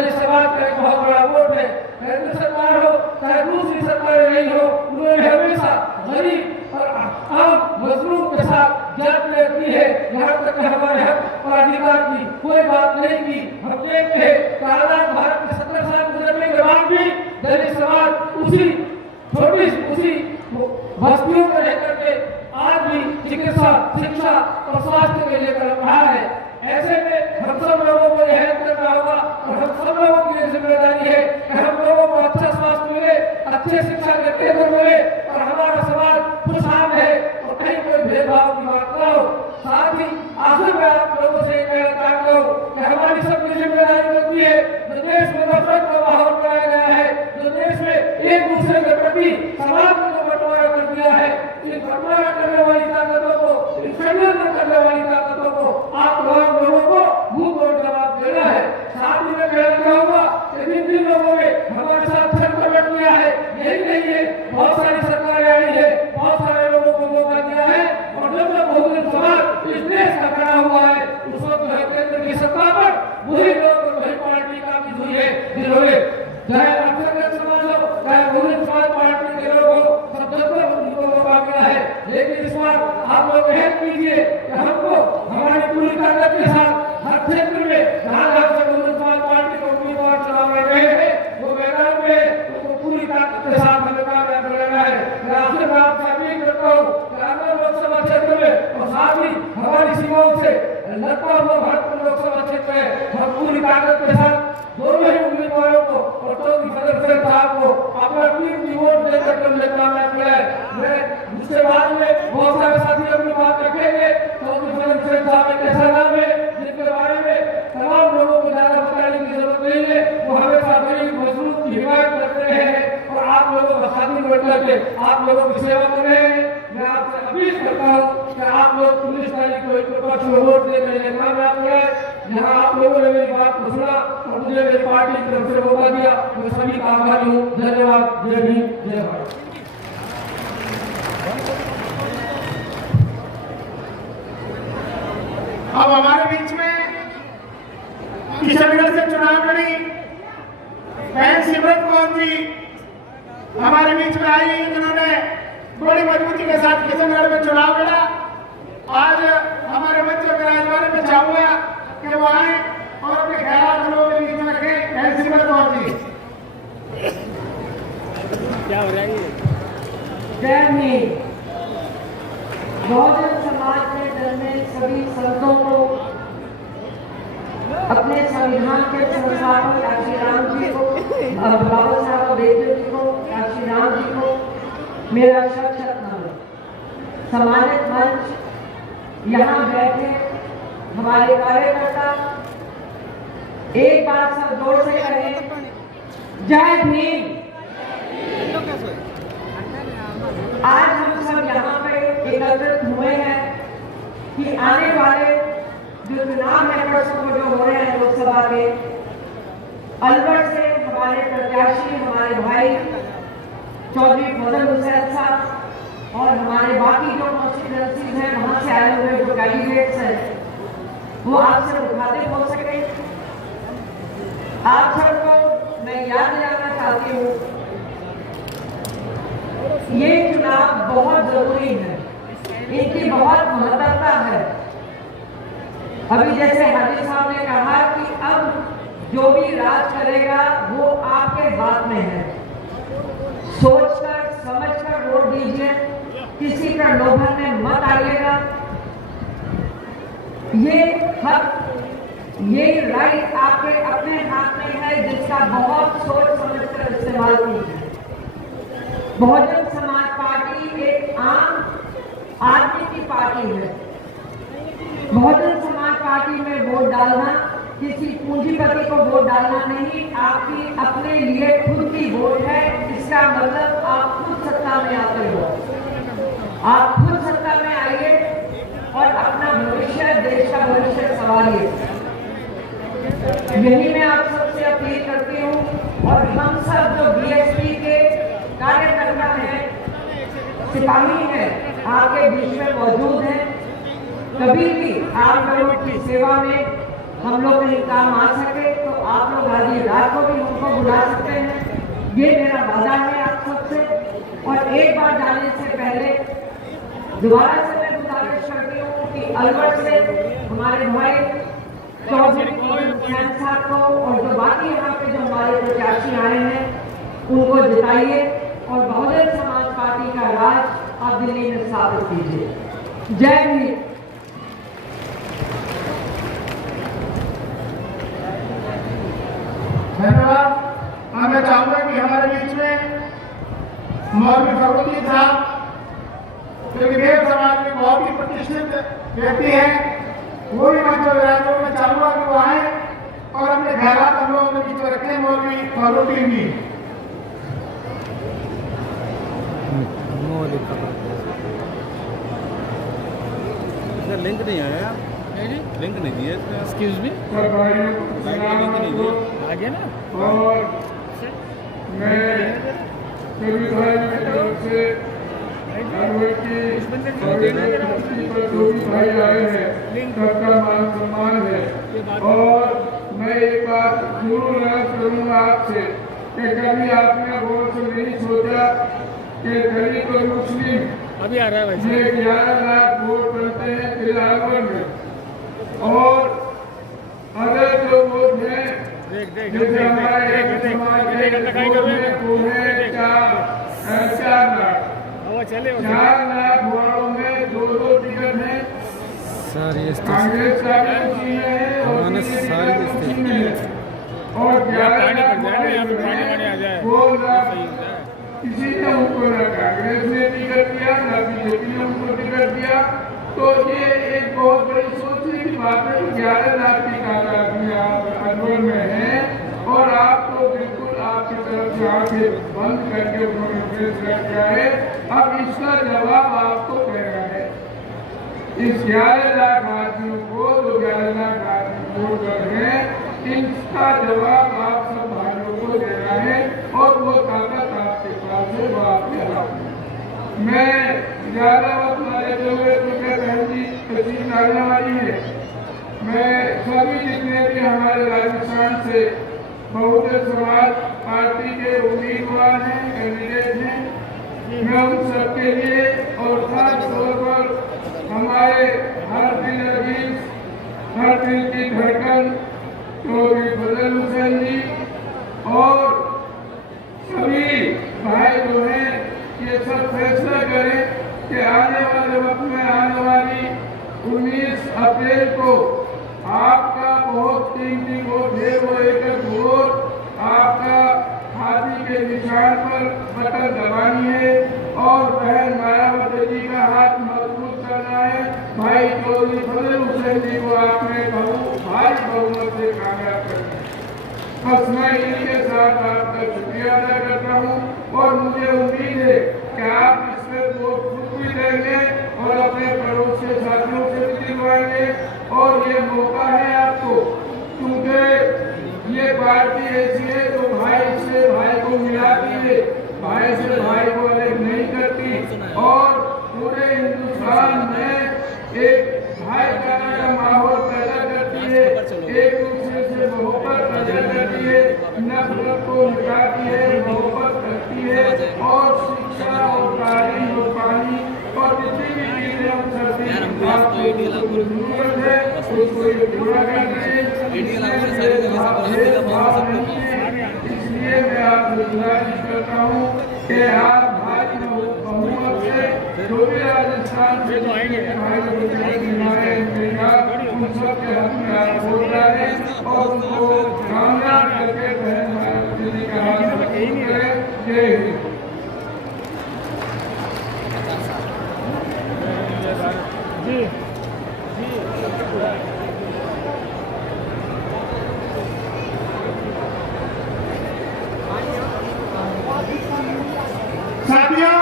दलित समाज का एक बहुत बड़ा वोट है। केंद्र सरकार हो चाहे दूसरी सरकार नहीं हो, उन्होंने हमेशा गरीब और आम मजलूम के साथ ज्यादती की है। यहाँ तक हमारे हक और अधिकार की कोई बात नहीं की। हम देखते हैं कि आजाद भारत के 17 साल गुजरने के बाद भी दलित समाज उसी बस्तियों में रह करके आज भी चिकित्सा, शिक्षा और स्वास्थ्य के लिए कर रहा है। ऐसे में हम सब लोगों को यह करना होगा और हम सब लोगों की जिम्मेदारी है कि हम लोगों को अच्छा स्वास्थ्य मिले, अच्छे शिक्षा के केंद्र मिले और हमारा समाज खुशहाल है और कहीं कोई भेदभाव की बात न हो। साथ ही आखिर में आप लोगों से कहना चाहता हूँ कि हमारी सबकी जिम्मेदारी बनती है, जो देश में नफरत का माहौल बनाया गया है, जो देश में एक दूसरे के प्रति समाज में जो बंटवारा कर दिया है, इन बंटवारा करने वाली ताकतों को, इन षड्यंत्र करने वाली ताकतों को आप लोगों को मुंह तोड़ जवाब देना है। साथ ही मैं कहना चाहूंगा कि जिन लोगों ने हमारे साथ छठपट किया है, यही नहीं है, बहुत सारी सरकारें आई है, बहुत सारे लोगों को मौका दिया है और जब तक बहुजन समाज इस देश का खड़ा हुआ है उस वक्त केंद्र की सत्ता पर वही लोग वही पार्टी का भी हुई है जिन्होंने चाहे अक्षर समाज हो चाहे बहुजन समाज पार्टी के लोग हो, सब जब उनको मौका मिला है। लेकिन इस बार आप लोग हेल्प कीजिए कि हमको हमारी पूरी ताकत के साथ हर क्षेत्र में जहाँ से बहुजन समाज पार्टी को उम्मीदवार चुनाव रहे हैं वो मैदान में उनको पूरी ताकत के साथ हमें कामयाब बनाना है। मैं आखिर में आपसे अपील करता हूँ कि अगर लोकसभा क्षेत्र में और साथ ही हमारी सीमाओं से लगता हुआ भरतपुर लोकसभा क्षेत्र है, हम पूरी ताकत के साथ दोनों ही उम्मीदवारों को और चौधरी सदस्य साहब को अपना कीमती वोट देकर हमने कामयाब किया है। मैं उसके बाद में बहुत सारे साथी अपनी बात रखेंगे। चौधरी सदस्य साहब एक ऐसा नाम है जिनके बारे में तमाम लोगों को ज्यादा बताने की जरूरत नहीं है। वो हमेशा गरीब मजदूर की हिमायत करते रहे हैं और आप लोगों का साथी बनकर के आप लोगों की सेवा कर रहे हैं। मैं आपसे अपील करता हूँ कि आप लोग 19 तारीख को एक पक्ष में वोट देकर कामयाब हुए। यहाँ आप लोगों ने मेरी बात को सुना और मुझे मेरी पार्टी की तरफ से मौका दिया, मैं सभी का आभारी हूँ। धन्यवाद। जय भीम, जय भारत। अब हमारे बीच में किशनगढ़ से चुनाव लड़ी बहन सिमरत कौर जी हमारे बीच में आई, जिन्होंने बड़ी मजबूती के साथ किशनगढ़ में चुनाव लड़ा। आज हमारे बच्चों के राजवाड़े में चाहूंगा कि वो आए और अपने ख्याल लोगों के बीच में रखें। बहन सिमरत कौर जी क्या हो रहा है? जय भीम। बहुजन समाज के दल में सभी संतों को, अपने संविधान के संस्थापक श्री राम जी को, बाबा साहब अम्बेडकर जी को, श्री राम जी को मेरा शत शत नमन। सम्मानित मंच, यहाँ बैठे हमारे कार्यकर्ता, एक बार सब जोर से कहें जय भीम। आज हम सब यहाँ पे एकत्रित हुए हैं कि आने वाले जो चुनाव है परसों को जो हो रहे हैं लोकसभा के, अलवर से हमारे प्रत्याशी हमारे भाई चौधरी फजल हुसैन साहब और हमारे बाकी जो कॉन्स्टिट्यूएंसीज हैं वहां से आए हुए जो कैंडिडेट्स हैं वो आपसे मुखातिब हो सके। आप सबको मैं याद दिलाना चाहती हूँ ये चुनाव बहुत जरूरी है, इनकी बहुत महत्वता है। अभी जैसे हाजी साहब ने कहा कि अब जो भी राज करेगा वो आपके हाथ में है। सोचकर समझकर वोट दीजिए, किसी का लोभन में मत आइएगा। ये हक, ये राइट आपके अपने हाथ में है जिसका बहुत सोच समझकर इस्तेमाल कीजिए। बहुजन समाज पार्टी एक आम आदमी की पार्टी है। बहुजन समाज पार्टी में वोट डालना किसी पूंजीपति को वोट डालना नहीं, आपकी अपने लिए खुद की वोट है। इसका मतलब आप खुद सत्ता में आते हो। आप खुद सत्ता में आइए और अपना भविष्य, देश का भविष्य संवारिए। यही मैं आप सबसे अपील करती हूँ। और हम सब जो बीएसपी के कार्यकर्ता हैं, सिपाही हैं, आपके बीच में मौजूद हैं, कभी भी आप लोगों की सेवा में हम लोग कहीं काम आ सके तो आप लोग आधी रात को भी उनको बुला सकते हैं। ये मेरा वादा है आप सबसे। और एक बार जाने से पहले दोबारा से मैं गुजारिश करती हूँ कि अलवर से हमारे भाई चौधरी हुसैन साहब को और जो बाकी यहाँ पे जो हमारे प्रत्याशी आए हैं उनको जिताइए और बहुजन समाज पार्टी का राज आप दिल्ली में स्थापित कीजिए। जय हिंद। धन्यवाद। मैं चाहूंगा कि हमारे बीच में मौलवी फरूकी साहब जो कि देव समाज के बहुत ही प्रतिष्ठित व्यक्ति हैं, वो भी मंच पर विराजे। मैं चाहूंगा कि वो आए और अपने ख्यालात हम लोगों के बीच में रखें। मौलवी फरूकी जी लिंक नहीं आया, लिंक नहीं दिया इसमें। एक्सक्यूज मी, लिंक नहीं दिया। आ गया ना। और मैं सभी भाइयों की तरफ से अलवर की पर जो भी भाई आए हैं सबका मान सम्मान है। और मैं एक बात जरूर अर्ज करूँगा आपसे कि कभी आपने गौर से नहीं सोचा कि दलित और मुस्लिम अभी आ रहा है वैसे। ये 11 लाख वोट बनते हैं अलवर में। और अगर जो वोट हैं जैसे हमारे एक समाज है 4 लाख, 4 लाख वालों में 2 टिकट है। कांग्रेस का भी उसी में है और बीजेपी का भी उसी में है। और 11 लाख 2 लाख किसी ने उनको न कांग्रेस ने टिकट दिया न बीजेपी ने उनको टिकट दिया। तो ये एक बहुत बड़ी सोचने की बात है। 11 लाख की तादाद में आप अलवर में हैं और आप तो बिल्कुल आपकी तरफ से आंखें बंद करके उन्होंने फैसला किया है। अब इसका जवाब आपको देना है। इस 11 लाख आदमियों को जो 11 लाख आदमी वोट कर रहे हैं, इसका जवाब आप सब भाइयों को देना है और वो ताकत आपके पास है, वो आपके हाथ में। मैं ज्यादा वक्त मारे हुए बहन जी तस्वीर डालने वाली है। मैं सभी जितने भी हमारे राजस्थान से बहुजन समाज पार्टी के उम्मीदवार हैं, कैंडिडेट हैं, मैं उन सबके लिए और खास तौर पर हमारे हर दिल अजीज, हर दिल की धड़कन चौधरी फजल हुसैन जी और सभी भाई जो हैं ये सब फैसला करें कि आने वाले वक्त में आने वाली 19 अप्रैल को आपका बहुत कीमती वोट है। वो एक वोट आपका हाथी के निशान पर बटन दबानी है और बहन मायावती जी का हाथ मजबूत करना है। भाई चौधरी फजल हुसैन जी को आपने भारी बहुमत से कामयाब करना है। बस मैं इनके साथ आपका शुक्रिया अदा करता हूँ और मुझे उम्मीद है कि आप इसमें वोट खुद भी देंगे और अपने पड़ोस के साथियों से भी दिलवाएंगे। और ये मौका है आपको, क्योंकि ये पार्टी ऐसी है जो भाई से भाई को मिलाती है, भाई से भाई को अलग नहीं करती और पूरे हिंदुस्तान में एक भाईचारा का माहौल पैदा करती है, एक दूसरे से मोहब्बत पैदा करती है, नफरत को मिटाती है, मोहब्बत करती है और शिक्षा और तालीम और पानी और जितनी भी चीजें हम करते हैं आपको जरूरत है उसको ये पूरा करना है। इसलिए मैं आपसे गुजारिश करता हूँ कि आप भाई बहुमत से जो भी राजस्थान से उन सब के हक में आप बोल रहे हैं और उनको कामयाब करके बहन मायावती जी का हाथ मजबूत करें। जय हिंद। साथियों,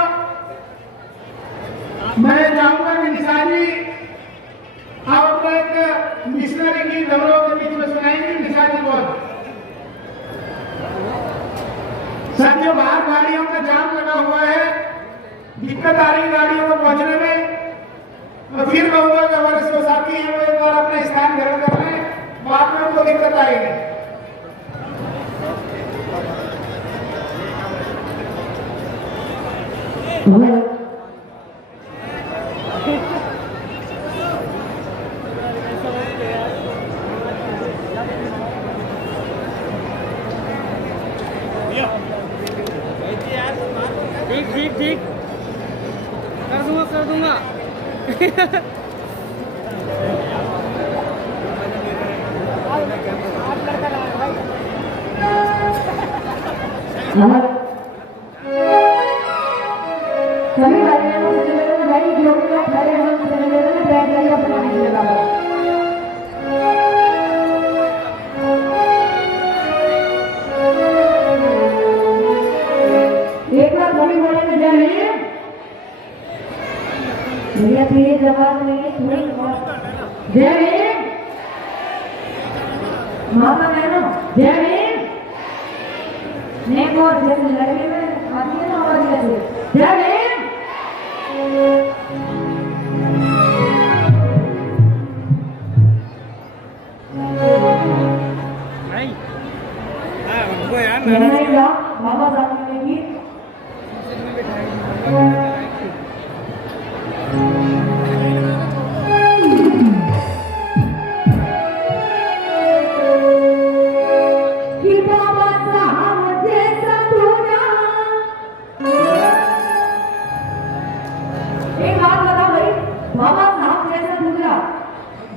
मैं चाहूंगा कि निशानी आप एक मिशनरी की दमरों के बीच में सुनाएंगे। निशानी बहुत साथियों, बाहर गाड़ियों का जाम लगा हुआ है, दिक्कत आ रही गाड़ियों को पहुंचने में। और फिर कहूंगा कि हमारे जो साथी हैं वो एक बार अपना स्थान ग्रहण कर लें, बाद में उनको दिक्कत आएगी। ठीक ठीक ठीक कर दूंगा सभी भाइयों को भाई जो भी लोग खड़े हैं उनसे बैठ जाइए अपना नहीं लगा एक बार सभी बोले तो जय हिंद भैया तेरे जवाब नहीं है थोड़ी जय हिंद माता बहनों जय हिंद नहीं बहुत जैसे लड़के में आती है ना आवाज जैसे जय हिंद बाबा साहब ने की बाबा साहब जैसा दूजा एक बात बता भाई बाबा साहब जैसा दूजा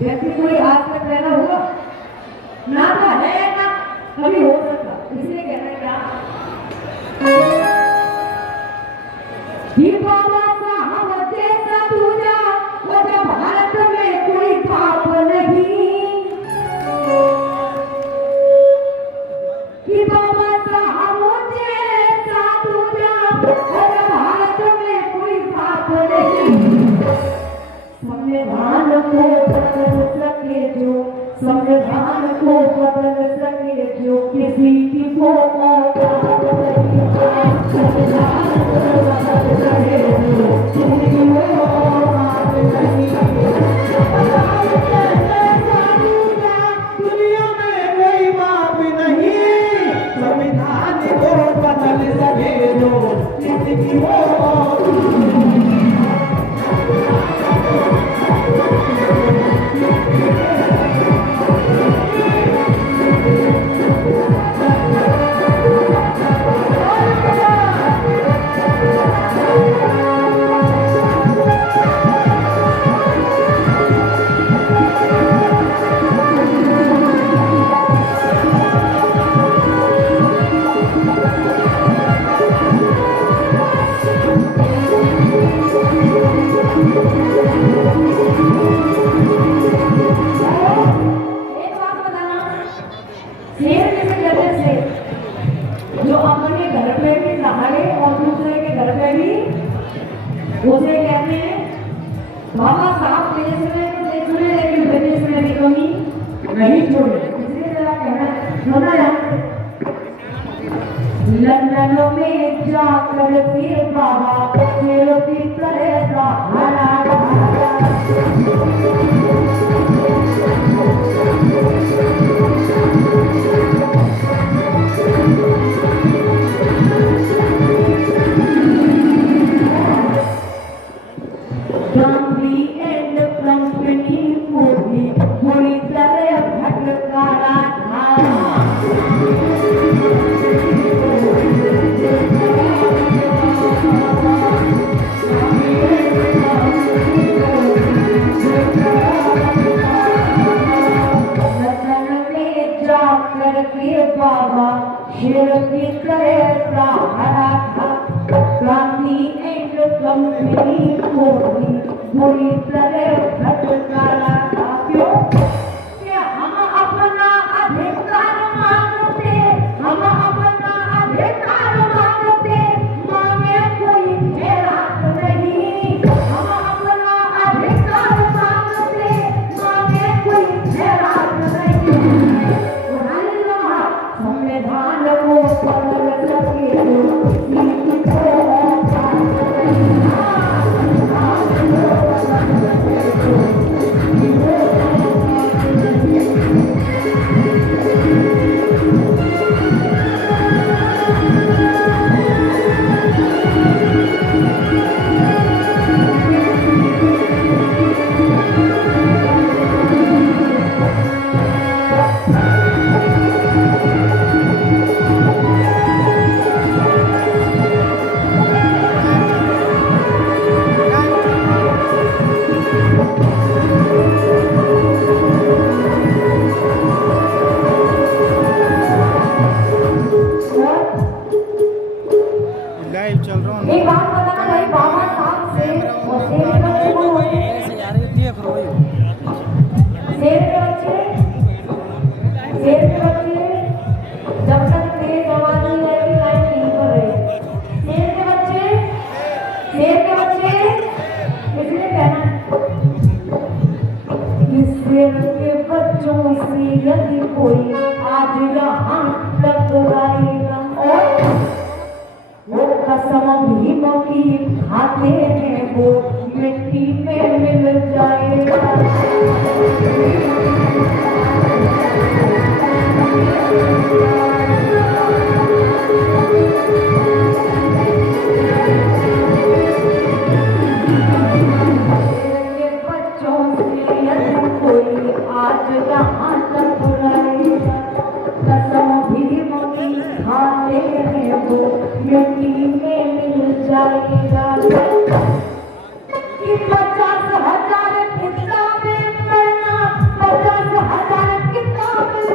व्यक्ति कोई आज तक पैदा हुआ ना था है ना कभी हो सकता इसलिए कह रहे हैं क्या बाबा साहब जैसा दूजा वो जब भारत में कोई पाप नहीं कि बाबा साहब जैसा दूजा वो जब भारत में कोई पाप नहीं संविधान को बदल सके जो संविधान को बदल सके जो किसी की को दुनिया में कोई बाप नहीं संविधान को बदल सके जो किसी की जो अपने घर पे भी नहाए और दूसरे के घर पे भी उसे कहते हैं बाबा साहब देश में लेकिन विदेश में भी कमी नहीं छोड़े इसलिए जरा कहना लंदन में जाकर फिर बाबा खेलों की तरह गांधी एंड कंपनी को भी पूरी तरह भटकाया था बाबा शेर की तरह सहारा था क्रांति एंड कंपनी को भी पूरी तरह भटकाया था क्यों कि हम अपना अधिकार मांगते हम अपना अधिकार मांगते मांगे कोई खैरात नहीं हम अपना अधिकार मांगते मांगे कोई खैरात नहीं संविधान को बदल सके तो आज यहाँ टकराएगा और वो कसम भीम की खाते हैं वो मिट्टी में मिल जाएगा। आज यहाँ टकराएगा कसम भीम की खाते हैं वो मिट्टी में मिल जाएगा। कि 50,000 किताबें पढ़ना 50,000 किताबें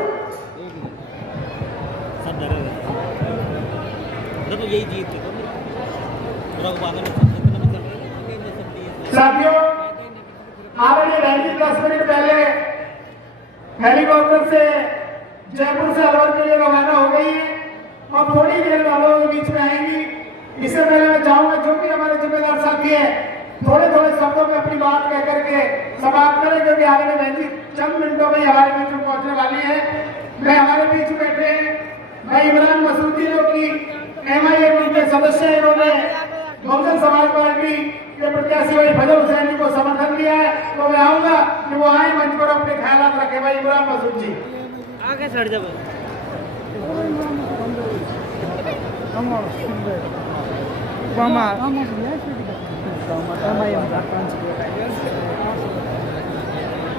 यही जीत साथियों, आदरणीय रंजीत 10 मिनट पहले हेलीकॉप्टर से जयपुर से अलवर के लिए रवाना हो गई है और थोड़ी देर में हम लोगों के बीच में आएंगी। इससे पहले मैं चाहूंगा जो भी हमारे जिम्मेदार साथी है थोड़े थोड़े शब्दों में अपनी बात कह करके समाप्त करें, क्योंकि आदरणीय रंजीत चंद मिनटों में हमारे बीच में पहुंचने वाली है। मैं हमारे बीच में बैठे मैं इमरान मसूदी जो की MIM के सदस्य हैं, इन्होंने बहुजन समाज पार्टी के प्रत्याशी भाई फजल हुसैन जी को समर्थन दिया है, तो मैं आऊंगा कि वो आए मंच पर अपने ख्यालात रखे। भाई इमरान मसूद जी आगे सड़ जाओ।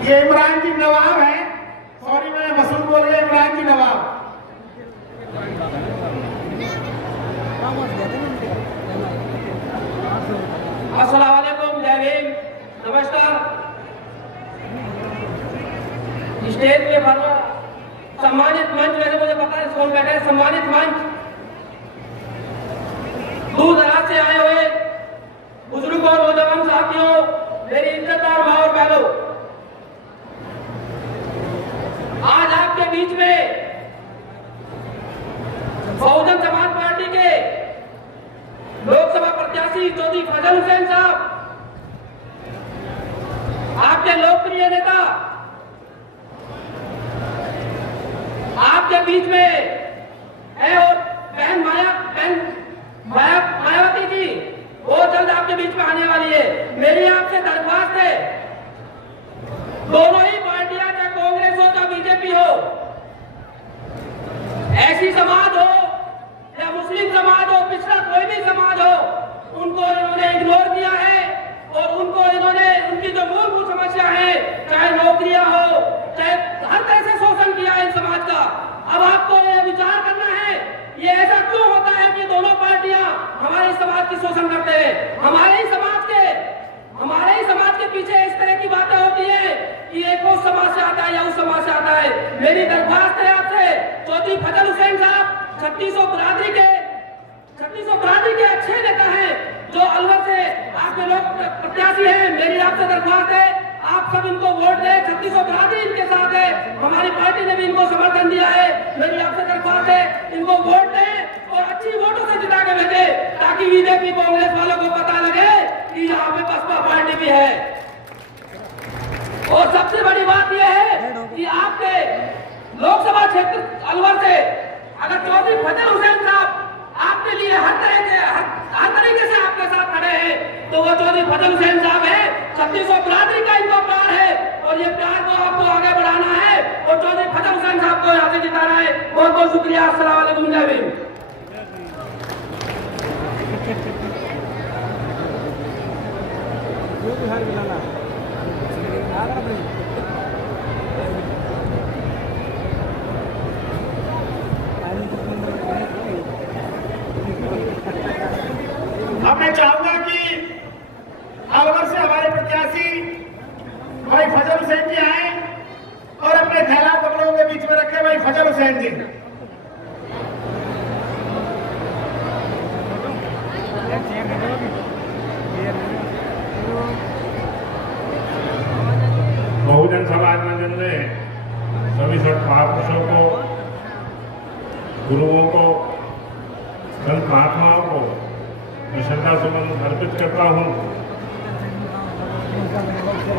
ये इमरान जी नवाब है, सॉरी मैं मसूद बोल रहे इमरान जी नवाब। अस्सलाम वालेकुम, जय भीम, नमस्कार। स्टेज पे भरवा सम्मानित मंच, वैसे मुझे पता है कौन बैठे हैं, सम्मानित मंच, दूर दराज से आए हुए बुजुर्गों और नौजवान साथियों, मेरी इज्जतदार माँ और बहनों, आज आपके बीच में बहुजन समाज पार्टी के लोकसभा प्रत्याशी चौधरी फजल हुसैन साहब, आपके लोकप्रिय नेता, आपके बीच में है और बहन मायावती जी वो जल्द आपके बीच में आने वाली है। मेरी आपसे दरख्वास्त है, दोनों ही पार्टियां चाहे कांग्रेस हो या बीजेपी हो, ऐसी समाज हो या मुस्लिम समाज हो, पिछड़ा कोई भी समाज हो, उनको इन्होंने इग्नोर किया है और उनको इन्होंने उनकी जो मूलभूत समस्या है, चाहे नौकरियां हो, चाहे हर तरह से शोषण किया है इन समाज का। अब आपको ये विचार करना है, ये ऐसा क्यों होता है कि दोनों पार्टियां हमारे समाज की शोषण करते हैं। हमारे ही समाज के पीछे इस तरह की बातें होती है कि एक उस समाज से आता है या उस समाज से आता है। मेरी दरख्वास्त है आपसे, चौधरी फजल हुसैन साहब 3600 बरादरी के अच्छे नेता हैं, जो अलवर से आपके लोग प्रत्याशी हैं। मेरी आपसे दरख्वास्त है, आप सब इनको वोट दें। 3600 बरादरी इनके साथ है, हमारी पार्टी ने भी इनको समर्थन दिया है। मेरी आपसे दरख्वास्त है, इनको वोट दें और अच्छी वोटों से जिता के भेजे, ताकि बीजेपी कांग्रेस वालों को पता लगे कि यहाँ पे बसपा पार्टी भी है। और सबसे बड़ी बात यह है कि आपके लोकसभा क्षेत्र अलवर से अगर चौधरी फजल हुसैन साहब आपके लिए हर तरीके से आपके साथ खड़े हैं, तो वो चौधरी फजल हुसैन साहब है। 3600 बरादरी का इनको प्यार है और ये प्यार को आपको आगे बढ़ाना है और चौधरी फजल हुसैन साहब को यहाँ से जिताना है। बहुत बहुत शुक्रिया। अस्सलाम वालेकुम, जय भीम। अब मैं चाहूंगा कि अलवर से हमारे प्रत्याशी भाई फजल हुसैन जी आए और अपने ख्यालात हम लोगों के बीच में रखे। भाई फजल हुसैन जी बहुजन समाज मंच ने सभी महापुरुषों को, गुरुओं को, संत महात्माओं को मैं श्रद्धा सुमन अर्पित करता हूं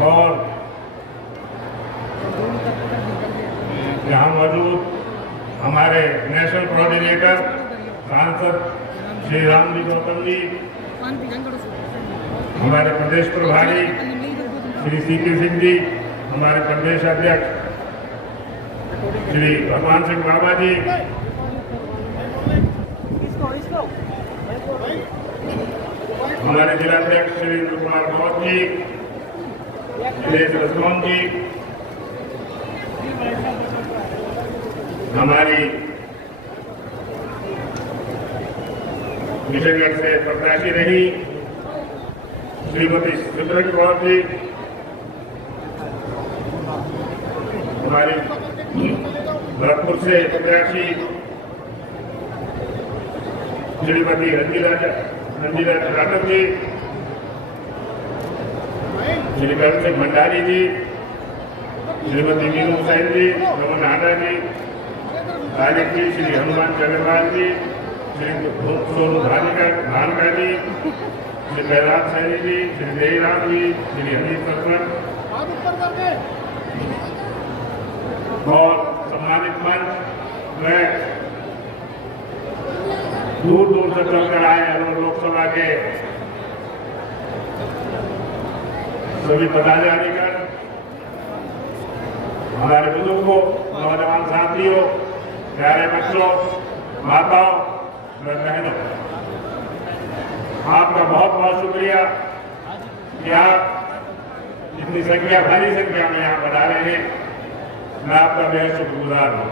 और यहाँ मौजूद हमारे नेशनल कोऑर्डिनेटर सांसद श्री रामजी गौतम जी, हमारे प्रदेश प्रभारी श्री सीपी सिंह जी, हमारे प्रदेश अध्यक्ष श्री भगवान सिंह बाबा जी, हमारे जिलाध्यक्ष श्री इंद्र कुमार गौत जी, दिनेश रसमोहन जी, हमारी किशनगढ़ से प्रत्याशी रही श्रीमती सुंदर कौर जी, हमारी भरतपुर से प्रत्याशी श्रीमती रंजीला राठौर जी, श्री करण सिंह भंडारी जी, श्रीमती मीनू हुसैन जी, रमन आडा जी, राजक जी, श्री हनुमान चंद्रपाल जी, श्री सोनू धानका जी, श्री बैराज सैनी जी, श्री देवीराम जी, श्री अमित सरपंच और सम्मानित मंच में दूर दूर से चलकर आए अलवर लोकसभा के सभी पदाधिकारीगण, हमारे बुजुर्गों, नौजवान साथियों, प्यारे बच्चों, माताओं और बहनों, आपका बहुत बहुत शुक्रिया कि आप इतनी संख्या, भारी संख्या में यहाँ बता रहे हैं। मैं आपका बेहद शुक्रगुजार हूँ।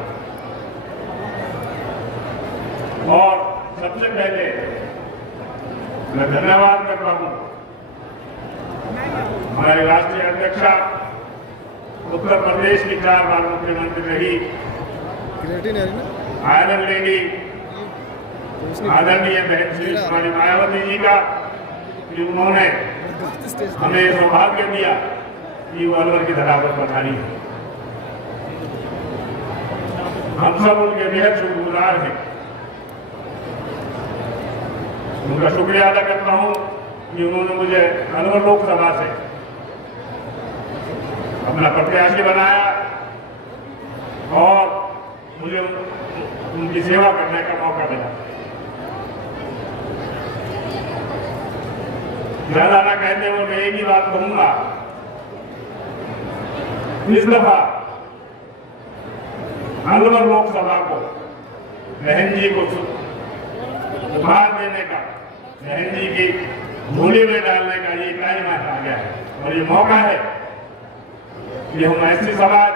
और सबसे पहले मैं धन्यवाद करता हूँ हमारे राष्ट्रीय अध्यक्षा, उत्तर प्रदेश की 4 बार मुख्यमंत्री रही आयरन लेडी आदरणीय बहन श्री कुमारी मायावती जी का, कि उन्होंने हमें सौभाग्य दिया कि वो अलवर की धरातल पर खड़ी है। हम सब उनके बेहद शुक्रगुजार हैं। उनका शुक्रिया अदा करता हूं कि उन्होंने मुझे अलवर लोकसभा से अपना प्रत्याशी बनाया और मुझे उनकी सेवा करने का मौका मिला। ज्यादा ना कहते हुए मैं एक ही बात कहूंगा, इस दफा अलवर लोकसभा को बहन जी को उपहार देने का, बहन जी की झोली में डालने का ये टाइम आ गया है और ये मौका है कि हम एससी समाज,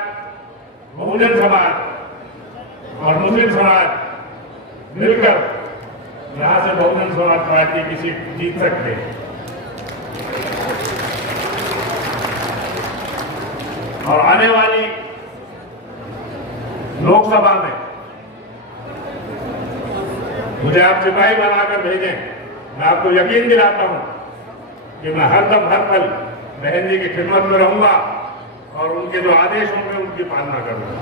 बहुजन समाज और मुस्लिम समाज मिलकर यहां से बहुजन समाज पार्टी की सीट जीत सकते हैं। और आने वाली लोकसभा में मुझे आप सिपाही बनाकर भेजें। मैं आपको यकीन दिलाता हूं कि मैं हरदम हर पल बहन जी की खिदमत में रहूंगा और उनके जो आदेश होंगे उनकी पालना करूंगा।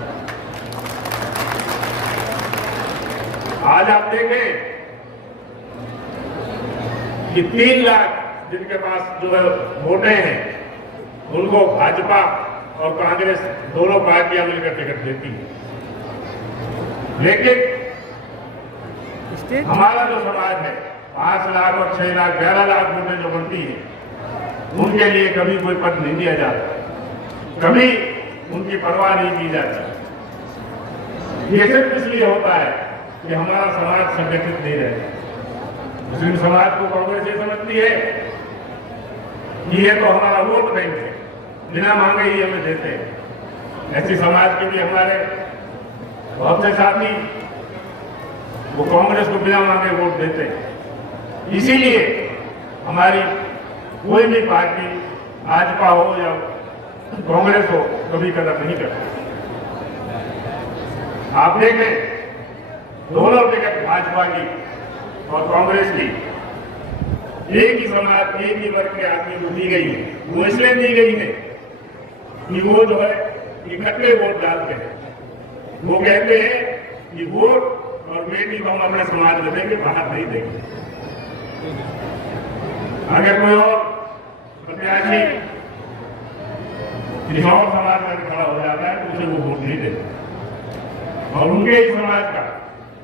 आज आप देखें कि 3 लाख जिनके पास जो है वोटें हैं, उनको भाजपा और कांग्रेस दोनों पार्टियां मिलकर टिकट देती है। लेकिन हमारा जो समाज है, 5 लाख और 6 लाख 11 लाख वोटें जो बनती है, उनके लिए कभी कोई पद नहीं दिया जाता, कभी उनकी परवाह नहीं की जाती। ये सिर्फ इसलिए होता है कि हमारा समाज संगठित नहीं रहता। मुस्लिम समाज को कांग्रेस ये समझती है कि ये तो हमारा वोट देंगे, बिना मांगे ही हमें देते हैं। ऐसी समाज के भी हमारे बहुत से साथी वो कांग्रेस को बिना मांगे वोट देते हैं। इसीलिए हमारी कोई भी पार्टी, भाजपा हो या कांग्रेस हो, कभी कदम नहीं करती। आप देखें, दोनों टिकट भाजपा की और कांग्रेस की एक ही समाज, एक ही वर्ग के आदमी को दी गई है। वो इसलिए दी गई है कि वो जो है इकट्ठे वोट डालते हैं। वो कहते हैं कि वोट और बेटी को हम अपने समाज में देंगे, बाहर नहीं देंगे। अगर कोई और प्रत्याशी किसी और समाज में खड़ा हो जाता है तो उसे वो वोट नहीं देते। और उनके ही समाज का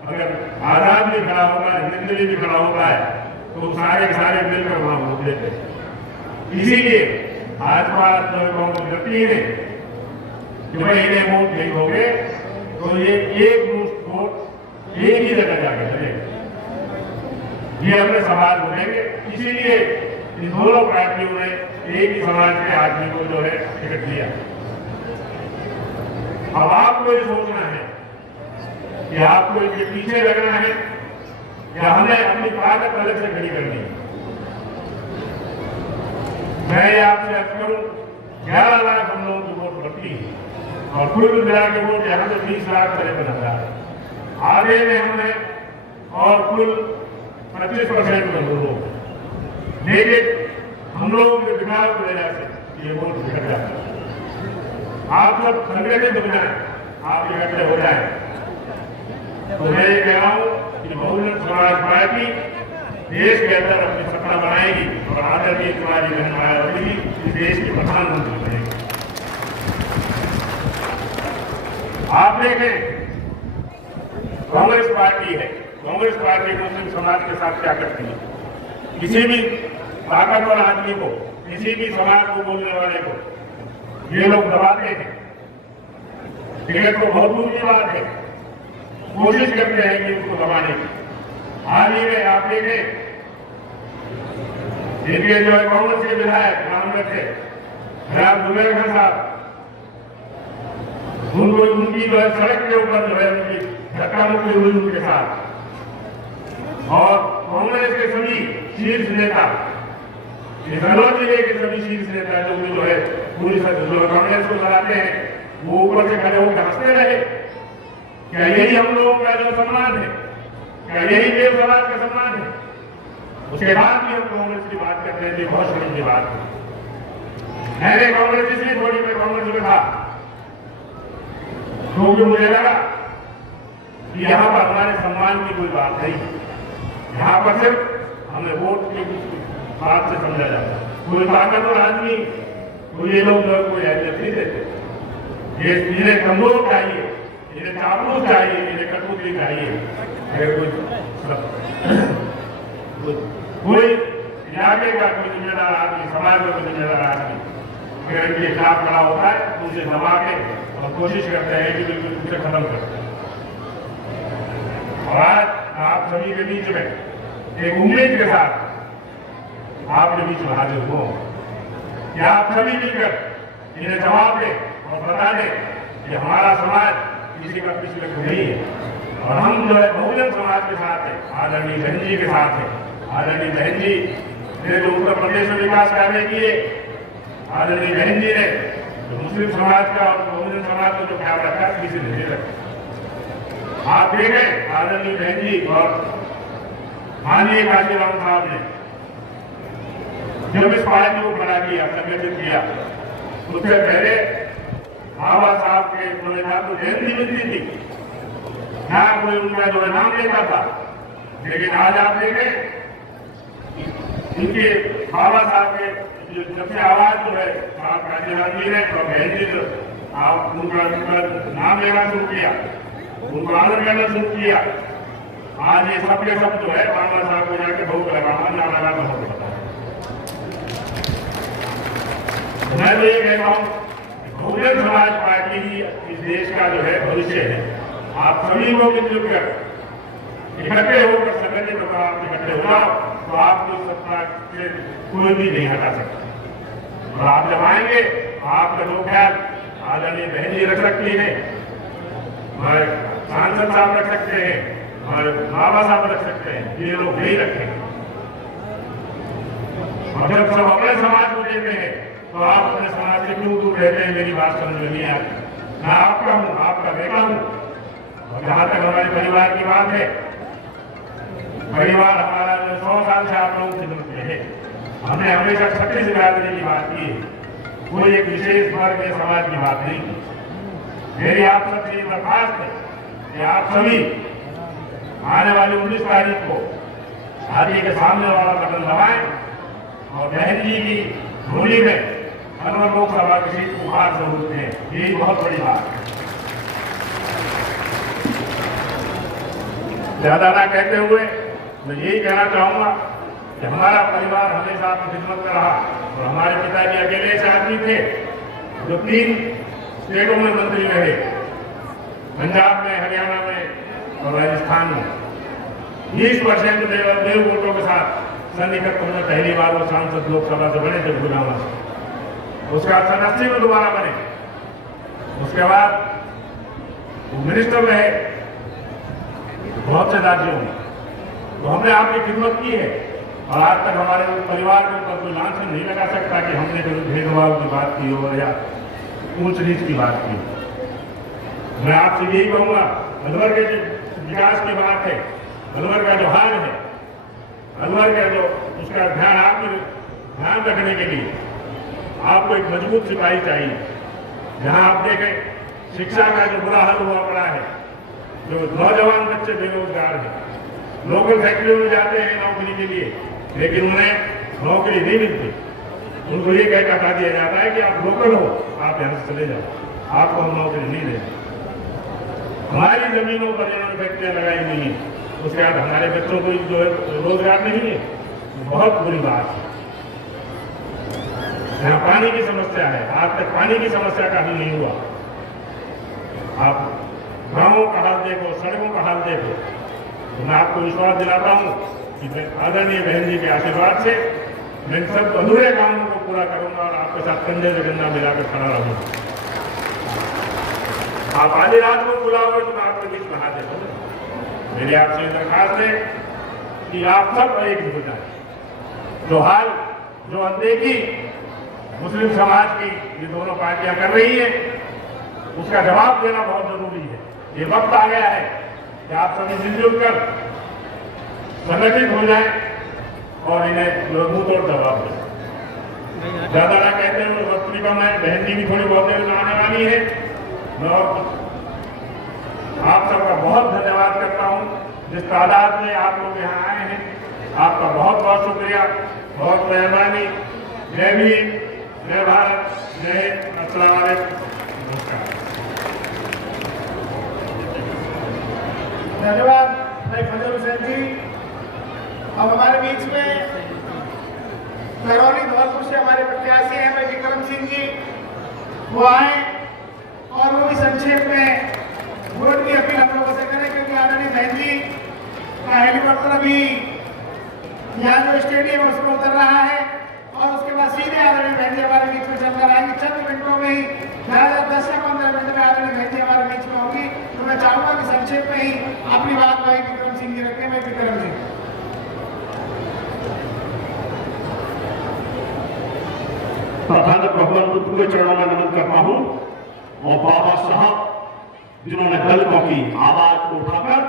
अगर आजाद भी खड़ा होता है, हिंदुस्तानी भी खड़ा होता है, तो सारे सारे मिलकर वहां वोट देते हैं। इसीलिए भाजपा कांग्रेस करती है कि भाई इन्हें वोट नहीं दोगे तो ये एक वोट एक ही जगह जाके चलेगा, ये अपने समाज बोलेंगे। इसीलिए इन दोनों पार्टियों ने एक ही समाज के आदमी को जो है टिकट दिया। अब आपको ये सोचना है कि आपको इनके पीछे लगना है या हमें अपनी ताकत अलग से खड़ी करनी है। मैं आपसे अर्ज करूं, 11 लाख हम लोगों की वोट बढ़ती है और कुल मिला के वोट यहाँ से 20,53,000 आगे में हमने और कुल 25% लोग, लेकिन हम लोगों के विकास की वजह से ये वोट घट जाता है। आप सब संगठित हो जाए, आप इकट्ठे हो जाए, तो मैं ये कह रहा हूं कि बहुजन समाज पार्टी देश के अंदर अपनी सत्ता बनाएगी और आदरणीय कुमारी बहन मायावती इस देश की प्रधानमंत्री बनेगी। आप देखें, कांग्रेस पार्टी है, कांग्रेस पार्टी मुस्लिम समाज के साथ क्या करती है? किसी भी ताकतवर आदमी को, किसी भी समाज को बोलने वाले को ये लोग दबाते हैं। टिकट तो बहुत दूर की बात है, कोशिश करते हैं कि उनको दबाने की। हाल ही में आप देखें, इनके जो है कांग्रेस के विधायक रामगढ़ से राम दुबेर खान साहब, उनको उनकी जो है सड़क के ऊपर जो है उनकी धक्का मुक्की हुई उनके साथ, और कांग्रेस के सभी शीर्ष नेता, कन्नौज जिले के सभी शीर्ष नेता जो है पूरी जो कांग्रेस को चलाते हैं, वो ऊपर से खड़े होकर हंसते रहे। क्या यही हम लोगों का जो सम्मान है? क्या यही देव समाज का सम्मान है? उसके बाद भी हम कांग्रेस की बात करते हैं, बहुत शर्म की बात है। मैंने कांग्रेस इसलिए थोड़ी मैं कांग्रेस में था क्योंकि मुझे लगा कि यहाँ पर हमारे सम्मान की कोई बात नहीं, यहाँ पर सिर्फ हमें वोट की बात से समझा जाता है। कोई ताकतवर आदमी तो ये लोग कोई हैसियत नहीं देते। ये इन्हें कमजोर चाहिए, इन्हें चापलूस चाहिए, इन्हें कटपुतली चाहिए। अगर कोई इलाके का कोई जिम्मेदार आदमी, समाज का कोई जिम्मेदार आदमी अगर इनके खिलाफ खड़ा होता है तो उसे दबा के और कोशिश करते हैं कि बिल्कुल उसे खत्म करते हैं। और आज आप सभी के बीच में एक उम्मीद के साथ आपके बीच में हाजिर हो कि आप सभी मिलकर इन्हें जवाब दें और बता दें कि हमारा समाज किसी का पिछले नहीं है और हम जो है बहुजन समाज के साथ है, आदरणीय बहन जी के साथ है। आदरणीय बहन जी ने जो उत्तर प्रदेश में विकास कार्य किए, आदरणीय बहन जी ने जो मुस्लिम समाज का और बहुजन समाज का जो ख्याल रखा है, किसी ने नहीं रखा। आप देखें, आदरणीय बहन जी और माननीय काशीराम साहब ने जब इस पार्टी को खड़ा किया, संगठित किया, उससे पहले बाबा साहब के उन्होंने कहा तो जयंती मिलती थी, ना कोई उनका जो है नाम लेता था। लेकिन आज आप देखें, इनके बाबा साहब के जब से आवाज जो है काशीराम जी ने और बहन जी आप उनका नाम लेना शुरू किया, उनको आदर करना शुरू किया। आज ये सब के सब जो है बाबा साहब को जाके बहुत लगाना बहुत पता है। मैं तो ये कहता हूँ, बहुजन समाज पार्टी ही इस देश का जो है भविष्य है। आप सभी को मिलजुल कर इकट्ठे होकर संगठित होकर आप इकट्ठे हो जाओ तो आपको सत्ता से कोई भी नहीं हटा सकता। और आप जब आएंगे आपका जो ख्याल आदरणीय बहन जी रख सकती है, हमारे सांसद साहब रख सकते हैं, हमारे बाबा साहब रख सकते हैं, ये लोग नहीं रखेंगे। और जब सब अपने समाज को देते हैं तो आप अपने समाज से क्यों दूर रहते हैं? मेरी बात समझ में नहीं आती। मैं आपका हूँ, आपका बेटा हूँ। और जहां तक हमारे परिवार की बात है, परिवार हमारा 100 साल से आप लोगों से जुड़ते हैं। हमने हमेशा छत्तीस बिरादरी की बात की है, कोई एक विशेष वर्ग या समाज की बात नहीं की। मेरी आप सबसे दरखास्त है कि आप सभी आने वाली 19 तारीख को हाथी के सामने वाला बटन दबाएं और बहन जी की होली में अलवर लोकसभा की सीट को बाहर जरूर दें। यही बहुत बड़ी बात है। ज्यादा ना कहते हुए मैं यही कहना चाहूंगा कि हमारा परिवार हमेशा आपकी खिदमत में रहा और हमारे पिताजी अकेले ऐसे आदमी थे जो 3 स्टेटों में मंत्री रहे, पंजाब में, हरियाणा में और राजस्थान में। 20% देव वोटों के साथ सन 71 में पहली बार वो सांसद लोकसभा से बने थे गुनामा से। उसका 80 में दोबारा बने। उसके बाद वो मिनिस्टर रहे बहुत से राज्यों में। तो हमने आपकी खिदमत की है और आज तक हमारे परिवार के ऊपर कोई लांछन नहीं लगा सकता कि हमने कोई भेदभाव की बात की हो या ऊंच नीच की बात की। मैं आपसे यही कहूंगा, अलवर के जो विकास की बात है, अलवर का जो हाल है, अलवर का जो उसका ध्यान रखने के लिए आपको एक मजबूत सिपाही चाहिए। जहां आप देखें शिक्षा का जो बुरा हाल हुआ पड़ा है, जो नौजवान बच्चे बेरोजगार हैं, लोकल फैक्ट्रियों में जाते हैं नौकरी के लिए, लेकिन उन्हें नौकरी नहीं मिलती। उनको ये कह कहा दिया जाता है कि आप लोकल हो, आप यहाँ से चले जाओ, आपको हम नौकरी नहीं देंगे। हमारी जमीनों पर जिन्होंने फैक्ट्रियां लगाई हुई हैं, उसके बाद हमारे बच्चों को जो है रोजगार नहीं है, बहुत बुरी बात है। यहाँ पानी की समस्या है, आज तक पानी की समस्या का हल नहीं हुआ। आप गांवों का हाल देखो, सड़कों का हाल देखो। तो मैं आपको विश्वास दिलाता हूं कि आदरणीय बहन जी के आशीर्वाद से मैं इन सब अधूरे कामों को पूरा करूंगा और आपके साथ कंधे से कंधा मिलाकर खड़ा रहूंगा। आप आधी रात को बुलाओगे तो मैं आपके बीच में हाथ देता। मेरी आपसे दरखास्त है कि आप सब एक हो जाए। जो हाल, जो अनदेखी मुस्लिम समाज की ये दोनों पार्टियां कर रही है, उसका जवाब देना बहुत जरूरी है। ये वक्त आ गया है कि आप सभी मिलजुल कर संगठित हो जाएं और इन्हें मुंह तोड़ जवाब दें। ज्यादा ना कहते हुए वक्त भी कम है, बहन जी भी थोड़ी बहुत देर में आने वाली है। मैं आप सबका बहुत धन्यवाद करता हूं जिस तादाद में आप लोग यहाँ आए हैं। आपका बहुत बहुत शुक्रिया, बहुत मेहरबानी। जय भीम, जय भारत, जय हिंद, अस्सलाम वालेकुम, नमस्कार। धन्यवाद भाई फजल हुसैन जी। अब हमारे बीच में करौली धौलपुर से हमारे प्रत्याशी हैं भाई विक्रम सिंह जी, वो आए और वो भी संक्षेप में वोट की अपील हम लोगों से करें, क्योंकि आदरणीय बहन जी का हेलीकॉप्टर अभी यहाँ जो स्टेडियम है उसमें उतर रहा है और उसके बाद सीधे आदरणीय बहन जी हमारे बीच में चलकर आएंगे। चंद मिनटों में ही, 10 या 15 मिनट में आदरणीय बहन जी हमारे बीच में होगी। तो मैं चाहूंगा कि संक्षेप में ही अपनी बात भाई विक्रम सिंह जी रखें। भाई विक्रम जी। प्रधान भगवान बुद्ध के चरणों में नमन करता हूं और बाबा साहब जिन्होंने दलितों की आवाज को उठाकर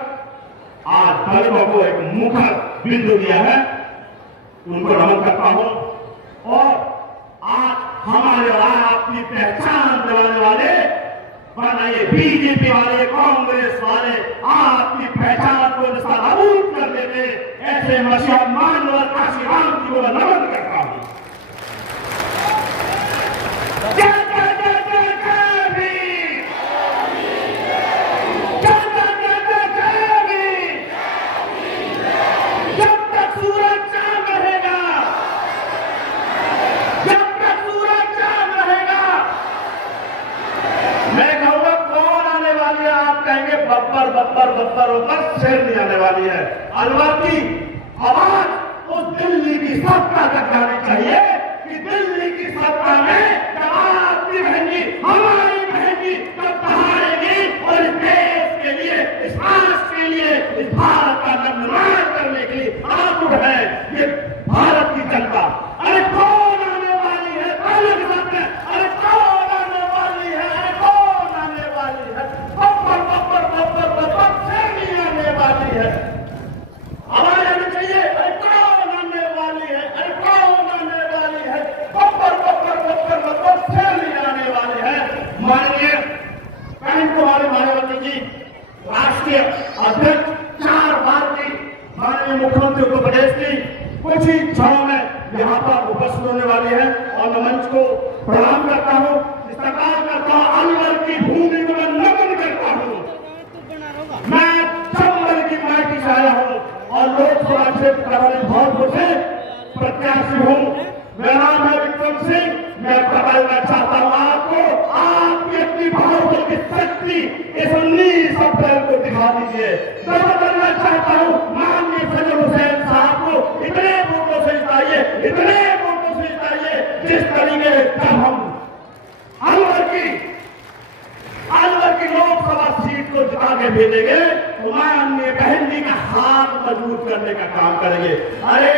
आज दलितों को एक मुखर बिंदु दिया है, उनको नमन करता हूं। और आज हमारे और आपकी पहचान दिलाने वाले, वरना ये बीजेपी वाले, कांग्रेस वाले आपकी पहचान को नस्तानाबूद कर देते, ऐसे मसीहा मानव काशी राम जी को नमन करता हूं। बब्बर बब्बर बब्बर होकर शेर नहीं आने वाली है। अलवर की आवाज उस दिल्ली की सत्ता तक जानी चाहिए कि दिल्ली की सत्ता में जब आपकी बहन जी, हमारी बहन जी जब दहाड़ेगी और इस देश के लिए, इस राष्ट्र के लिए, इस भारत का निर्माण करने के लिए आतुर है ये भारत की जनता। अरे कौन आने वाली है? अलग बात है। अरे कौन आने वाली है? अरे कौन आने वाली है? बब्बर बब्बर बब्बर बब्बर शेर नहीं आने वाली है। आवाज आनी चाहिए। अरे कौन आने वाली है? अरे कौन आने वाली है? बब्बर बब्बर बब्बर बब्बर शेर नहीं आने वाले हैं। माननीय प्रेम कुमारी मायावती जी, राष्ट्रीय अध्यक्ष, 4 बार की माननीय मुख्यमंत्री उत्तर प्रदेश की, कुछ ही क्षणों में यहाँ पर उपस्थित होने वाली है और मैं मंच को प्रणाम करता हूँ, इस्तकबाल करता हूँ। अलवर की भूमि को मैं नमन करता हूँ। मैं चंबल की माटी से क्षेत्र करौली धौलपुर से प्रत्याशी हूँ। मेरा नाम है विक्रम सिंह। मैं बताना चाहता हूँ आपको, आपकी अपनी बाहुबल की शक्ति इस 19 अप्रैल को दिखा दीजिए। मैं बताना चाहता हूँ माननीय फजल हुसैन साहब को इतने वोटों से जिताइए, इतने वोटों से जिताइए जिस तरीके जब हम अलवर की लोकसभा सीट को जिता के भेजेंगे तो माननीय बहन जी का हाथ मजबूत करने का काम करेंगे। अरे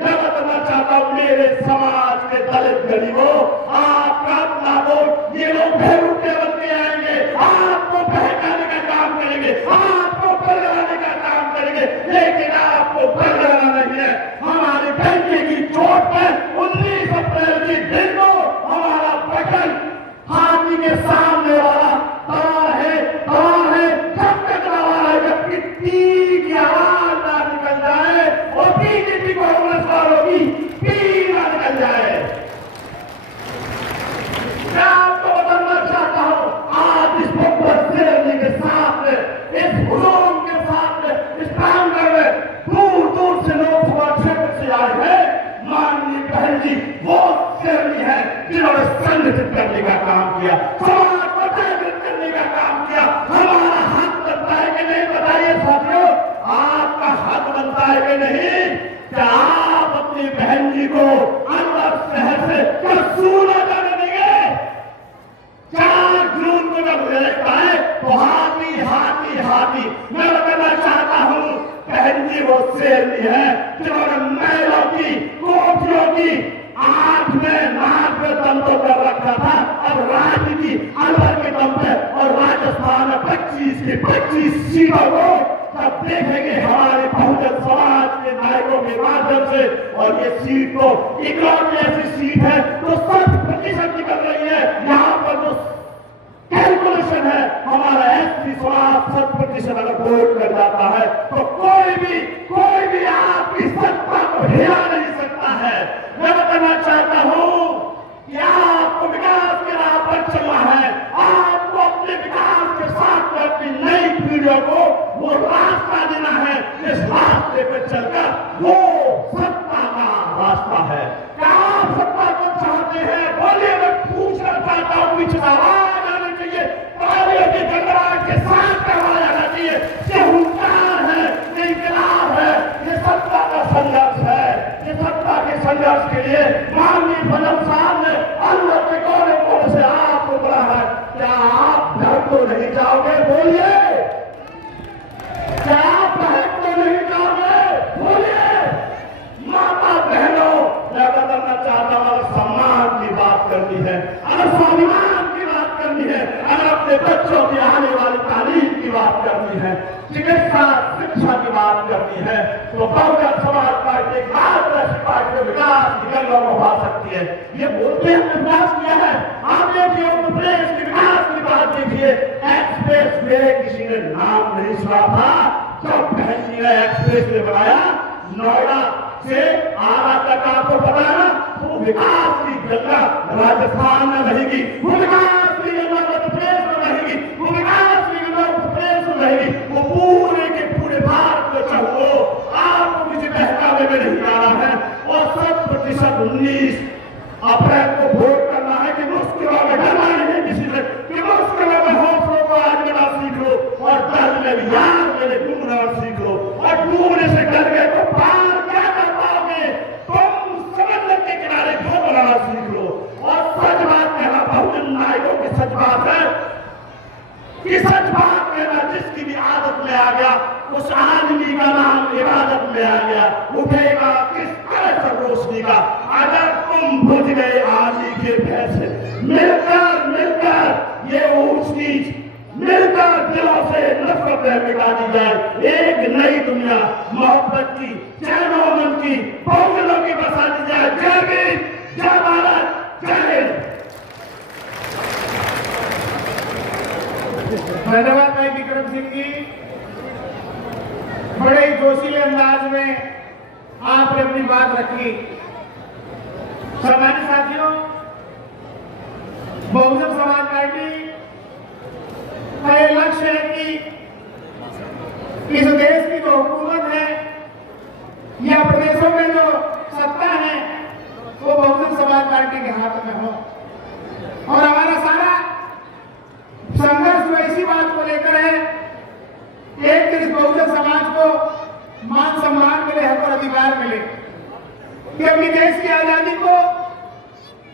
मैं बताना चाहता हूँ मेरे समाज के दलित गरीबों, आपका अपना वोट ये लोग बेरुपये बन के आएंगे, आपको बहकाने का काम करेंगे, आपको बदलाने का काम करेंगे, लेकिन आपको बदलाना नहीं है। हमारी बहन की चोट पर 19 अप्रैल के दिन को हमारा बटन हाथी के सामने वाला तवा है जब तक वाला जबकि पी की आवाज ना निकल जाए और बीजेपी कांग्रेस वालों की पी ना निकल जाए। मैं आपको बताना चाहता हूं आज इस बब्बर शेरनी के साथ इस हुजूम के साथ इस प्रांगण में दूर दूर से लोकसभा क्षेत्र से आए हैं माननीय बहन जी वो शेरनी है जिन्होंने संगठित करने का काम किया, समाज को जागृत करने का काम किया। हमारा हक बनता है कि नहीं? बताइए साथियों, आपका हक बनता है कि नहीं? क्या आप अपनी बहन जी को अलवर शहर से कसूला जाने देंगे? 4 जून को जब देखता है तो हाथी हाथी हाथी। मैं बताना चाहता हूं बहन जी वो शेरनी है जिन्होंने महिलाओं की कोठियों की आंख में नाक में दम तो कर रखा था। अब राजनीति अलवर के दम पे और राजस्थान में 25 की 25 सीटों को तब देखेंगे हमारे बहुजन समाज के नायकों के माध्यम से। और ये सीट तो इकलौती ऐसी सीट है तो 100% निकल रही है। यहाँ पर जो कैलकुलेशन है हमारा एससी समाज 100% अगर वोट कर जाता है तो कोई भी आपकी सत्ता को हिला नहीं सकता है। मैं बताना चाहता हूं कि आपको विकास के राह पर चलना है, आपको अपने विकास के साथ में अपनी नई पीढ़ियों को वो रास्ता देना है। इस रास्ते पर चलकर वो सत्ता का रास्ता है। क्या आप सत्ता को चाहते हैं? बोलिए, मैं पूछना चाहता हूं। पीछे आवाज आनी चाहिए, तालियों की गड़गड़ाहट के साथ आवाज आना चाहिए। ये हुंकार है, ये इंकलाब है, ये सत्ता का संघर्ष है। ये सत्ता के संघर्ष के लिए माननीय फजल साहब ने अलवर के कोने कोने से आपको बुला है। क्या आप घर को नहीं जाओगे? बोलिए, क्या आप घर को नहीं जाओगे? बोलिए। माता बहनों, मैं बताना चाहता हूं अगर सम्मान की बात करनी है, अगर स्वाभिमान की बात करनी है, अगर अपने बच्चों की आने वाली तालीम की बात करनी है, चिकित्सा शिक्षा की बात करनी है तो बहुजन समाज पार्टी एक मार्गदर्शी पार्टी विकास की गंगा उभा सकती है। ये बोलते हैं विकास किया है। आप देखिए उत्तर प्रदेश के विकास की बात देखिए, एक्सप्रेस वे किसी ने नाम नहीं सुना था। जब बहन जी ने एक्सप्रेस वे बनाया नोएडा से आरा तक, आपको पता है ना, तो विकास की गंगा राजस्थान में बहेगी, वो विकास की गंगा मध्य प्रदेश में बहेगी, वो विकास की गंगा उत्तर प्रदेश में बहेगी, वो पूरे के पूरे भारत को चाहो। आपको किसी बहकावे में नहीं आना है और 100% 19 अप्रैल को वोट करना है कि मुश्किलों में डरना नहीं है किसी से, कि मुश्किलों में हौसलों को आजमाना सीख लो और डर में भी यार मेरे डूबना सीख लो। और डूबने से डर गए तो पार क्या कर पाओगे? तुम समंदर के किनारे जो बनाना सीख लो। और सच बात कहना बहुजन नायकों की सच बात है कि सच बात कहना जिसकी भी आदत में आ गया उस आदमी का नाम इबादत में आ गया। उठेगा किस तरह से रोशनी का अगर तुम बुझ गए आदमी के फैसले। मिलकर ये ऊंच नीच मिलकर दिलों से नफरतें मिटा दी जाए। एक नई दुनिया मोहब्बत की, चैन अमन की, बहुजनों की बसा दी जाए। जय भीम, जय भारत, जय हिंद। धन्यवाद भाई विक्रम सिंह जी। बड़े ही जोशीले अंदाज में आपने अपनी बात रखी। सम्मानित साथियों, बहुजन समाज पार्टी का यह लक्ष्य है कि इस देश की जो हुकूमत है प्रदेशों में जो सत्ता है वो बहुजन समाज पार्टी के हाथ में हो। और हमारा सारा संघर्ष तो इसी बात को लेकर है, एक तरफ बहुजन समाज को मान सम्मान मिले, हक और अधिकार मिले, क्योंकि देश की आजादी को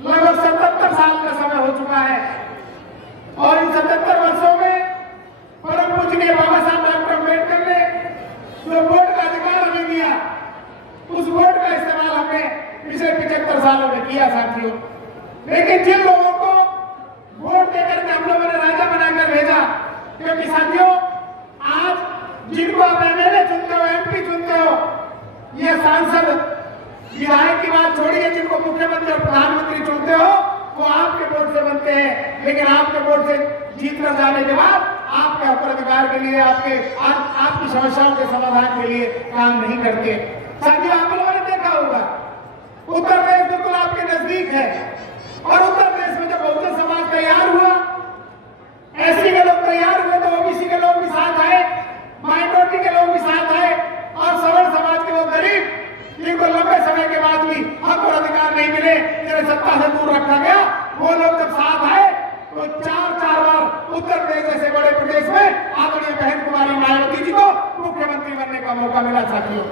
लगभग 77 साल का समय हो चुका है और इन 77 वर्षों में परम पूजनीय बाबा साहब डॉक्टर अम्बेडकर ने जो वोट का अधिकार हमें दिया, उस वोट का इस्तेमाल हमने पिछले 75 सालों में किया साथियों। लेकिन जिन लोगों को वोट देकर के हम लोगों ने राजा बनाकर भेजा, क्योंकि साथियों आज जिनको आप एमएलए चुनते हो, एमपी चुनते हो, ये सांसद विधायक की बात छोड़िए, जिनको मुख्यमंत्री और प्रधानमंत्री चुनते हो वो आपके वोट से बनते हैं, लेकिन आपके वोट से जीत कर जाने के बाद आपके हक अधिकार के लिए, आपकी समस्याओं के समाधान के लिए काम नहीं करते। साथियों आप लोगों ने देखा होगा उत्तर प्रदेश बिल्कुल आपके नजदीक है और उत्तर प्रदेश में जब बहुजन समाज तैयार हुआ, एससी के लोग तैयार हुए तो ओबीसी के लोग भी साथ आए, माइनॉरिटी के लोग भी साथ आए और सवर्ण समाज के वो गरीब जिनको लंबे समय के बाद भी हक और अधिकार नहीं मिले, जिन्हें सत्ता से दूर रखा गया, वो लोग जब साथ आए तो चार बार उत्तर प्रदेश जैसे बड़े प्रदेश में आदरणीय बहन कुमारी मायावती जी को मुख्यमंत्री बनने का मौका मिला साथियों।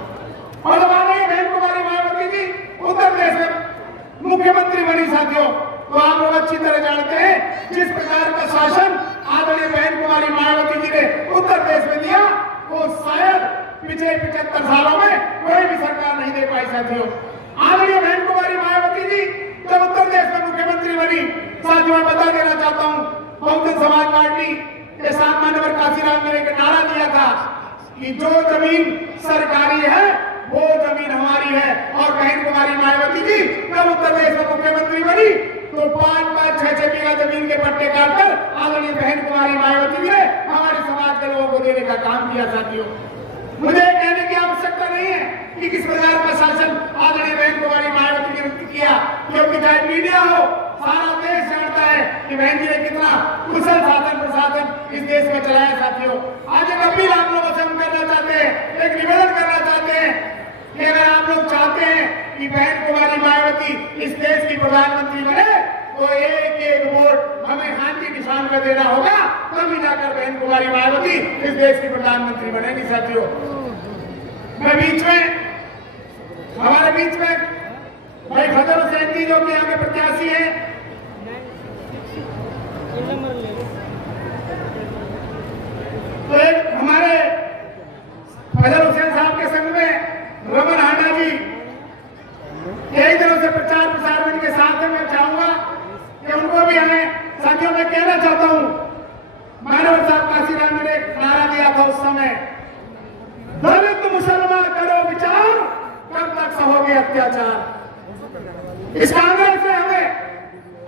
और आदरणीय बहन कुमारी मायावती जी उत्तर प्रदेश में मुख्यमंत्री बनी साथियों, तो आप लोग अच्छी तरह जानते हैं जिस प्रकार का शासन आदरणीय बहन कुमारी मायावती जी ने उत्तर प्रदेश में दिया, वो शायद पिछले 75 सालों में कोई भी सरकार नहीं दे पाई साथियों। आदरणीय बहन कुमारी मायावती जी जब उत्तर प्रदेश में मुख्यमंत्री बनी, साथियों मैं बता देना चाहता हूँ, बहुजन समाज पार्टी के माननीय काशीराम ने एक नारा दिया था कि जो जमीन सरकारी है वो जमीन हमारी है। और बहन कुमारी मायावती जी जब उत्तर प्रदेश में मुख्यमंत्री बनी तो 5-5, 6-6 बीघा जमीन के पट्टे काटकर आदरणीय बहन कुमारी मायावती जी ने हमारे समाज के लोगों को देने का काम किया साथियों। मुझे कहने की आवश्यकता नहीं है कि किस प्रकार का शासन आदरणीय बहन कुमारी मायावती जी ने किया, क्योंकि चाहे मीडिया हो, सारा देश जानता है कि बहन जी ने कितना कुशल शासन प्रशासन इस देश में चलाया साथियों। आज एक अपील आप लोगों से हम करना चाहते हैं, एक निवेदन करना चाहते हैं कि अगर आप लोग चाहते हैं कि बहन कुमारी मायावती इस देश की प्रधानमंत्री बने तो एक वोट हमें हाँ जी निशान पर देना होगा, तभी जाकर बहन कुमारी मायावती इस देश की प्रधानमंत्री बनेगी साथियों। मैं हमारे बीच में भाई फजल हुसैन जी जो कि यहाँ के प्रत्याशी हैं, तो एक हमारे फजल हुसैन साहब के संग में रमन हांडा जी कई दिनों से प्रचार प्रसार में इनके साथ है। मैं चाहूंगा कि उनको भी हमें साथियों में कहना चाहता हूं, मानव साहब काशीराम ने एक नारा दिया था उस समय, दलित मुसलमान करो विचार, कब तक सहोगे अत्याचार। इस कांग्रेस ने हमें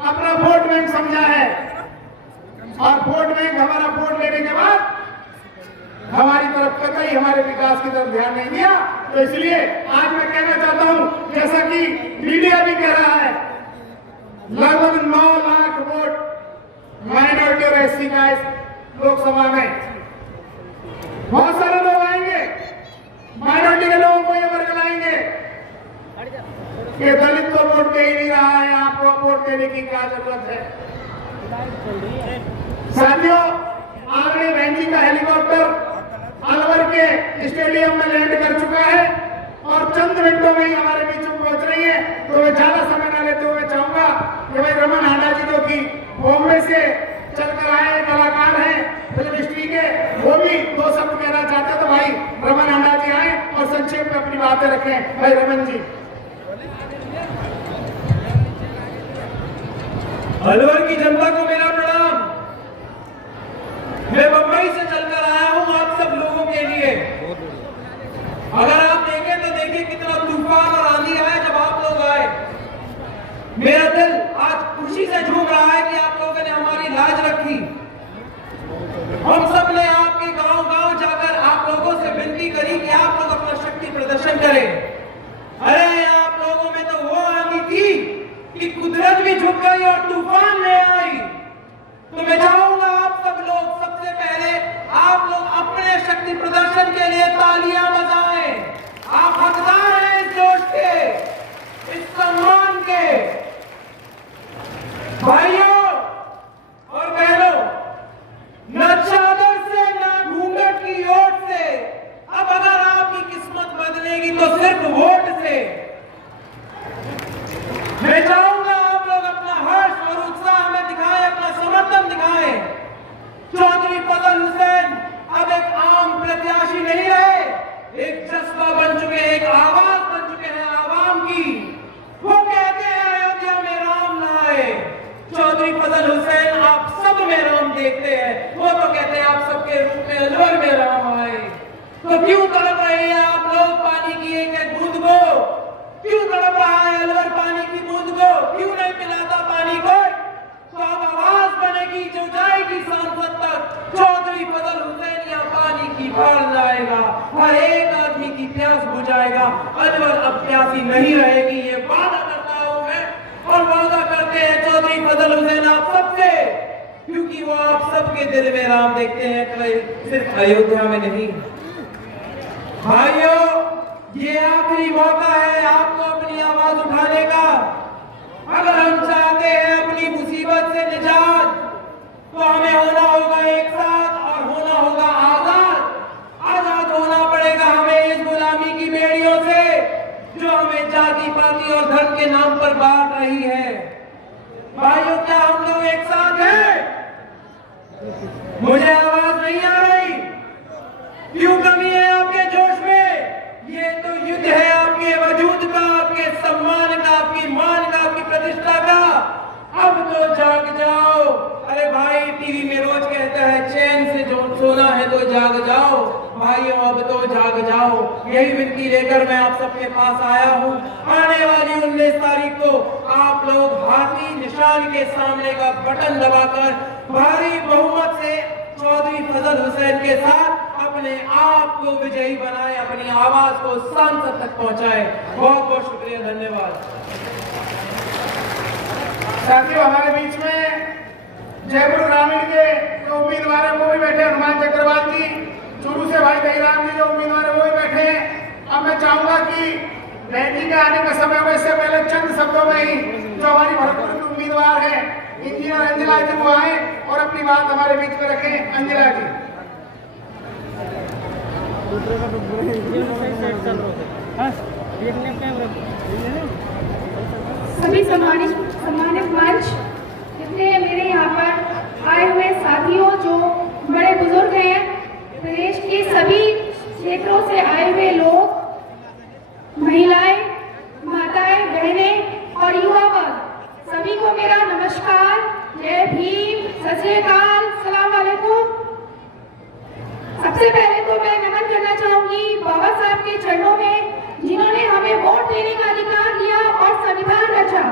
अपना वोट बैंक समझा है और वोट बैंक हमारा वोट लेने के बाद हमारी तरफ कतई हमारे विकास की तरफ ध्यान नहीं दिया। तो इसलिए आज मैं कहना चाहता हूं, जैसा कि मीडिया भी कह रहा है, लगभग 9 लाख वोट माइनॉरिटी और एससी का इस लोकसभा में, बहुत सारे लोग आएंगे, माइनॉरिटी के लोगों को ये वर्ग लाएंगे कि दलित तो वोट दे ही नहीं रहा है, आपको वोट देने की क्या जरूरत है। साथियों आदरणीय बहन जी का हेलीकॉप्टर अलवर के स्टेडियम में लैंड कर चुका है और चंद मिनटों में ही हमारे बीच में पहुंच रही है। तो मैं ज्यादा समय न लेते हुए चाहूंगा कि भाई रमन हांडा जी जो कि बॉम्बे से चलकर आए कलाकार हैं फिल्म इंडस्ट्री के, वो भी 2 शब्द कहना चाहते हैं, तो भाई रमन हांडा जी आए और संक्षेप में अपनी बातें रखें। भाई रमन जी। अलवर की जनता को मेरा प्रणाम। मैं बंबई से चलकर आया हूं आप सब लोगों के लिए। अगर आप देखें तो देखिए कितना तूफान और आंधी आया जब आप लोग आए। मेरा दिल आज खुशी से झूम रहा है कि आप लोगों ने हमारी लाज रखी। हम सब ने आपके गांव-गांव जाकर आप लोगों से विनती करी कि आप लोग अपना शक्ति प्रदर्शन करें। अरे आप लोगों में तो वो आंधी थी कि कुदरत भी झुक गई और तूफान ले आई। तो मैं चाहूंगा आप सब लोग सबसे पहले आप लोग अपने शक्ति प्रदर्शन के लिए तालियां बजाएं। आप हकदार हैं इस जोश तो क्यों तड़प रहे हैं आप लोग पानी की एक एक बूंद को? क्यों तड़प रहा है अलवर पानी की बूंद को? क्यों नहीं पिलाता पानी को? तो अब आवाज बनेगी जो जाएगी सांसद तक। चौधरी फजल हुसैन यहाँ पानी की भर लाएगा, हर एक आदमी की प्यास बुझाएगा। अलवर अब प्यासी नहीं रहेगी, ये वादा करता हूं मैं। और वादा करते हैं चौधरी फजल हुसैन आप सबसे, क्योंकि वो आप सबके दिल में राम देखते हैं, सिर्फ अयोध्या में नहीं। भाइयों, ये आखिरी मौका है आपको अपनी आवाज उठाने का। अगर हम चाहते हैं अपनी मुसीबत से निजात, तो हमें होना होगा एक साथ और होना होगा आजाद। आजाद होना पड़ेगा हमें इस गुलामी की बेड़ियों से, जो हमें जाति पाति और धर्म के नाम पर बांट रही है। भाइयों, क्या हम लोग एक साथ हैं? मुझे आवाज नहीं आ रही। क्यों कमी है आपके जोश में? ये तो युद्ध है आपके वजूद का, आपके सम्मान का, आपकी मान का, आपकी प्रतिष्ठा का। अब तो जाग जाओ। अरे भाई, टीवी में रोज कहता है चैन से जो सोना है तो जाग जाओ। भाइयों, अब तो जाग जाओ। यही विनती लेकर मैं आप सबके पास आया हूँ। आने वाली 19 तारीख को आप लोग हाथी निशान के सामने का बटन दबाकर भारी बहुमत से चौधरी फजल हुसैन के साथ अपने आप को विजयी बनाए, अपनी आवाज को सांसद तक पहुंचाए। बहुत बहुत शुक्रिया, धन्यवाद। साथियों, हमारे बीच में जयपुर ग्रामीण के जो उम्मीदवार है वो भी बैठे, हनुमान चक्रवाल जी, चूरू से भाई दहीराम जी जो उम्मीदवार है वो भी बैठे हैं। अब मैं चाहूंगा कि बहन जी के आने का समय हो, इससे पहले चंद शब्दों में ही जो हमारी भरतपुर की उम्मीदवार है इंजीनियर अंजिला जी वो आए और अपनी बात हमारे बीच में रखें। अंजिला जी। सभी सम्मानित मंच, जितने मेरे यहाँ पर आए हुए साथियों, जो बड़े बुजुर्ग हैं, प्रदेश के सभी क्षेत्रों से आए हुए लोग, महिलाएं, माताएं, बहनें और युवा वर्ग, सभी को मेरा नमस्कार, जय भीम, सत श्री अकाल, सलाम वालेकुम। सबसे पहले तो मैं नमन करना चाहूंगी बाबा साहब के चरणों में, जिन्होंने हमें वोट देने का अधिकार दिया और संविधान रचा।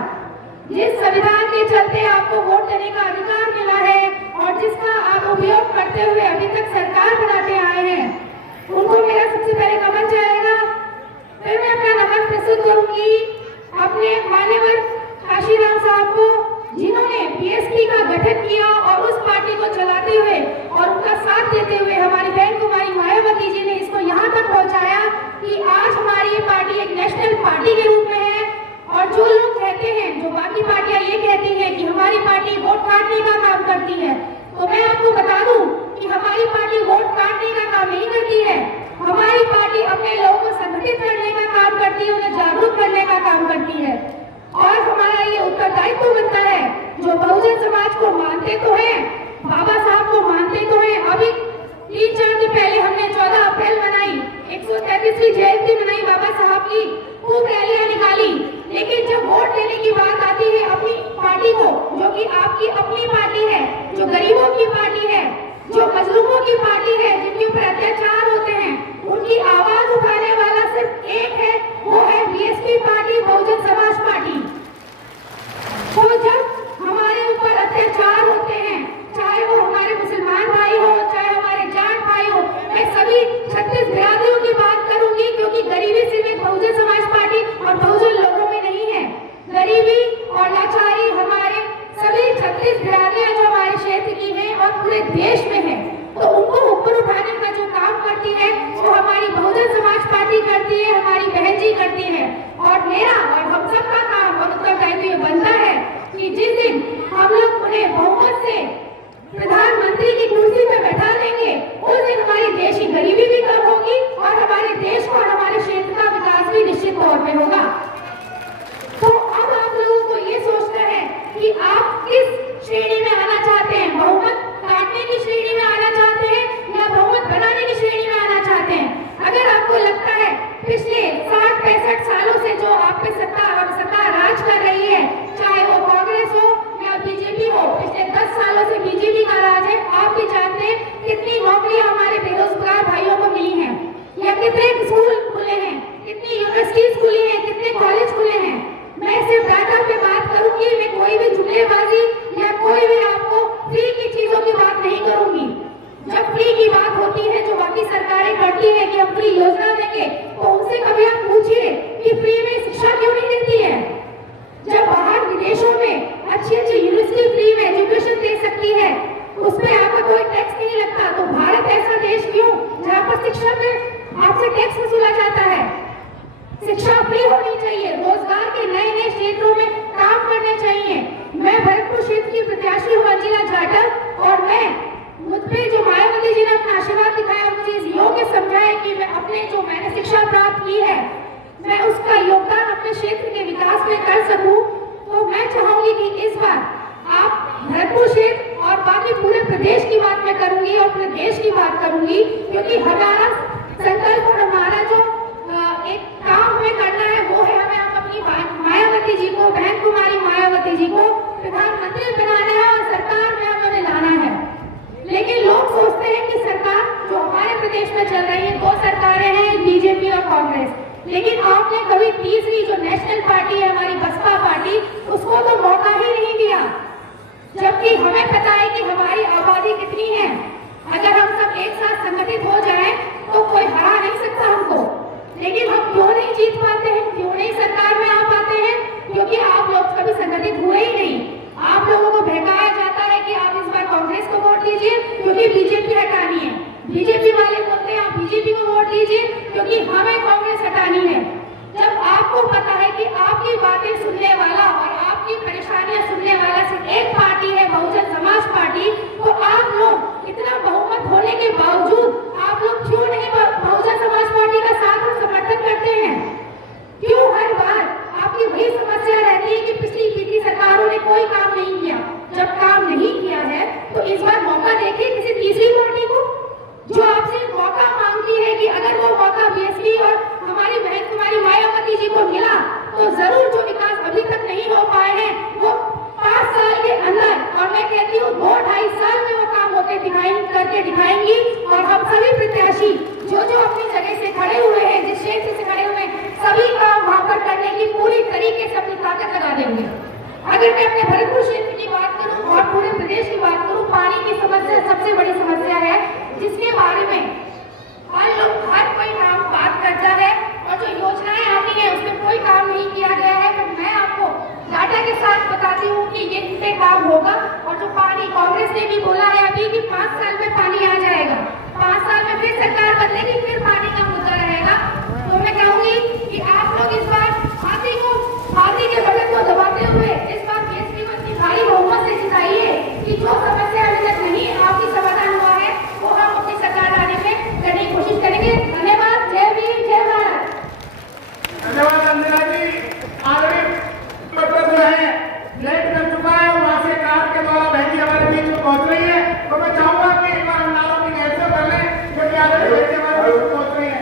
जिस संविधान के चलते आपको वोट देने का अधिकार मिला है और जिसका आप उपयोग करते हुए अभी तक सरकार बनाते आए हैं, उनको मेरा सबसे पहले नमन जाएगा। फिर मैं अपना नमन प्रस्तुत करूंगी अपने मान्यवर काशीराम साहब को, जिन्होंने बीएसपी का गठन किया और उस पार्टी को चलाते हुए और उनका साथ देते हुए हमारी बहन कुमारी मायावती जी ने इसको यहाँ तक पहुँचाया कि आज हमारी ये पार्टी एक नेशनल पार्टी के रूप में है। और जो लोग कहते हैं, जो बाकी पार्टियां ये कहती हैं कि हमारी पार्टी वोट काटने का काम करती है, तो मैं आपको बता दूं कि हमारी पार्टी वोट काटने का काम नहीं करती है। हमारी पार्टी अपने लोगों को संगठित करने का काम करती है, उन्हें जागरूक करने का काम करती है। और हमारा ये उत्तरदायित्व बनता है, जो बहुजन समाज को मानते तो हैं, बाबा साहब को मानते तो हैं। अभी 3-4 दिन पहले हमने 14 अप्रैल मनाई, 133वीं जयंती मनाई बाबा साहब की, खूब रैलियां निकाली। लेकिन जब वोट देने की बात आती है अपनी पार्टी को, जो कि आपकी अपनी पार्टी है, जो गरीबों की पार्टी है, जो मजलूमों की पार्टी है, जिनके ऊपर अत्याचार होते हैं, उनकी आवाज उठाने वाला सिर्फ एक है, वो है BSP party, Bahujan Samaj party. तो जब हमारे ऊपर अत्याचार होते हैं, चाहे वो हमारे मुसलमान भाई हो, चाहे हमारे जाट भाई हो, मैं सभी 36 बिरादरियों की बात करूंगी, क्योंकि गरीबी सीमित बहुजन समाज पार्टी और बहुजन लोगों में नहीं है। गरीबी और लाचारी हमारे सभी 36 बिरादरियां जो हमारे क्षेत्र की हैं और पूरे देश में है, तो उनको ऊपर उठाने का जो काम करती है वो पे आपसे टैक्स वसूला जाता है। शिक्षा फ्री होनी चाहिए, रोजगार के नए नए क्षेत्रों में काम करने चाहिए। मैं भरतपुर क्षेत्र की प्रत्याशी हूँ अंजिला जाटव, और मैं मुझ पे जो मायावती जी ने अपना आशीर्वाद दिखाया, मुझे इस योग्य समझा है कि मैं अपने जो मैंने शिक्षा प्राप्त की है, मैं उसका योगदान अपने क्षेत्र के विकास में कर सकूं। तो मैं चाहूंगी कि इस बार आप भरतपुर क्षेत्र और बाकी पूरे प्रदेश की बात मैं करूंगी और पूरे देश की बात करूंगी, क्योंकि हमारा संकल्प और हमारा जो एक काम हमें करना है वो है, हमें अपनी मायावती जी को, बहन कुमारी मायावती जी को प्रधानमंत्री बनाना है और सरकार में हमें लाना है। लेकिन लोग सोचते हैं कि सरकार जो हमारे प्रदेश में चल रही है, 2 सरकारें हैं, बीजेपी और कांग्रेस, लेकिन आपने कभी तीसरी जो नेशनल पार्टी है हमारी बसपा पार्टी, उसको तो मौका ही नहीं दिया, जबकि हमें पता है कि हमारी आबादी कितनी है। अगर हम सब एक साथ संगठित हो जाएं तो कोई हरा नहीं सकता हमको। लेकिन हम क्यों नहीं जीत पाते हैं, क्यों नहीं सरकार में आ पाते हैं? क्योंकि आप लोग कभी संगठित हुए ही नहीं। आप लोगों को बहकाया जाता है कि आप इस बार कांग्रेस को वोट दीजिए क्योंकि बीजेपी हटानी है। बीजेपी वाले बोलते हैं आप बीजेपी को वोट दीजिए क्योंकि हमें कांग्रेस हटानी है। जब आपको पता है कि आपकी बातें सुनने वाला और आपकी परेशानियां सुनने वाला सिर्फ एक पार्टी है, बहुजन समाज पार्टी, तो आप लोग इतना बहुमत होने के बावजूद आप लोग क्यों नहीं बहुजन समाज पार्टी का साथ और समर्थन करते हैं? क्यों हर बार आपकी वही समस्या रहती है कि पिछली सरकारों ने कोई काम नहीं किया? जब काम नहीं किया है तो इस बार मौका देखिए किसी तीसरी पार्टी को, जो आपसे मौका मांगती है कि अगर वो मौका बीएसपी और हमारी बहन कुमारी मायावती जी को मिला तो जरूर जो विकास अभी तक नहीं हो पाए हैं वो 5 साल के अंदर, और मैं कहती हूँ 2-2.5 साल में वो काम होके करके दिखाएंगी। और हम सभी प्रत्याशी जो अपनी जगह से खड़े हुए हैं, जिस क्षेत्र से खड़े हुए हैं, सभी काम वहां पर करने की पूरी तरीके से अपनी ताकत लगा देंगे। अगर मैं अपने भरतपुर क्षेत्र की बात करूं और पूरे प्रदेश की बात करूं, पानी की समस्या सबसे बड़ी समस्या है, जिसके बारे में हर कोई नाम बात करता है और जो योजनाएं आती है उसमें कोई काम नहीं किया गया है। तो मैं आपको डाटा के साथ बताती हूँ कि ये कितने काम होगा। और जो पानी, कांग्रेस ने भी बोला है अभी कि 5 साल में पानी आ जाएगा, 5 साल में फिर सरकार बदलेगी, फिर पानी का मुद्दा रहेगा। तो मैं कहूंगी कि आप लोग इस बार हाथी के बटन को दबाते हुए इस बार बीएसपी को इतनी भारी बहुमत से जिताइए कि जो समस्या अभी तक नहीं आपकी समाधान हुआ है वो हम अपनी सरकार लाने में करने की कोशिश करेंगे। धन्यवाद। जय भीम, जय भारत। धन्यवाद अंजना जी। आगे पत्र जो है लेट कर चुका है, वहां से कार के द्वारा बहन जी हमारे बीच में पहुंच रही है। तो मैं चाहूंगा कि एक बार हम नारों की ऐसा कर लें क्योंकि आगे बहन जी हमारे बीच में पहुंच रही है।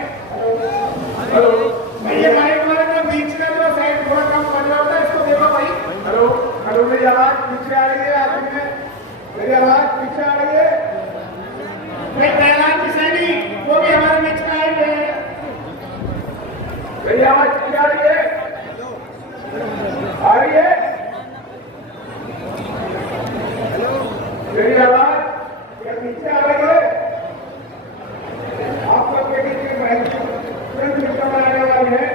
ये माइक वाले जो बीच में जो साइड थोड़ा कम बज रहा होता है, इसको देखो भाई। हेलो हेलो, मेरी आवाज पीछे आ रही है? आप में मेरी आवाज पीछे आ रही है? प्रहलाद की सैनी वो भी हमारे बीच में आए हुए हैं। मेरी आवाज पीछे आ रही है? आ रही है मेरी आवाज? क्या पीछे आ रही है? आप लोग देखिए बनाने वाली है,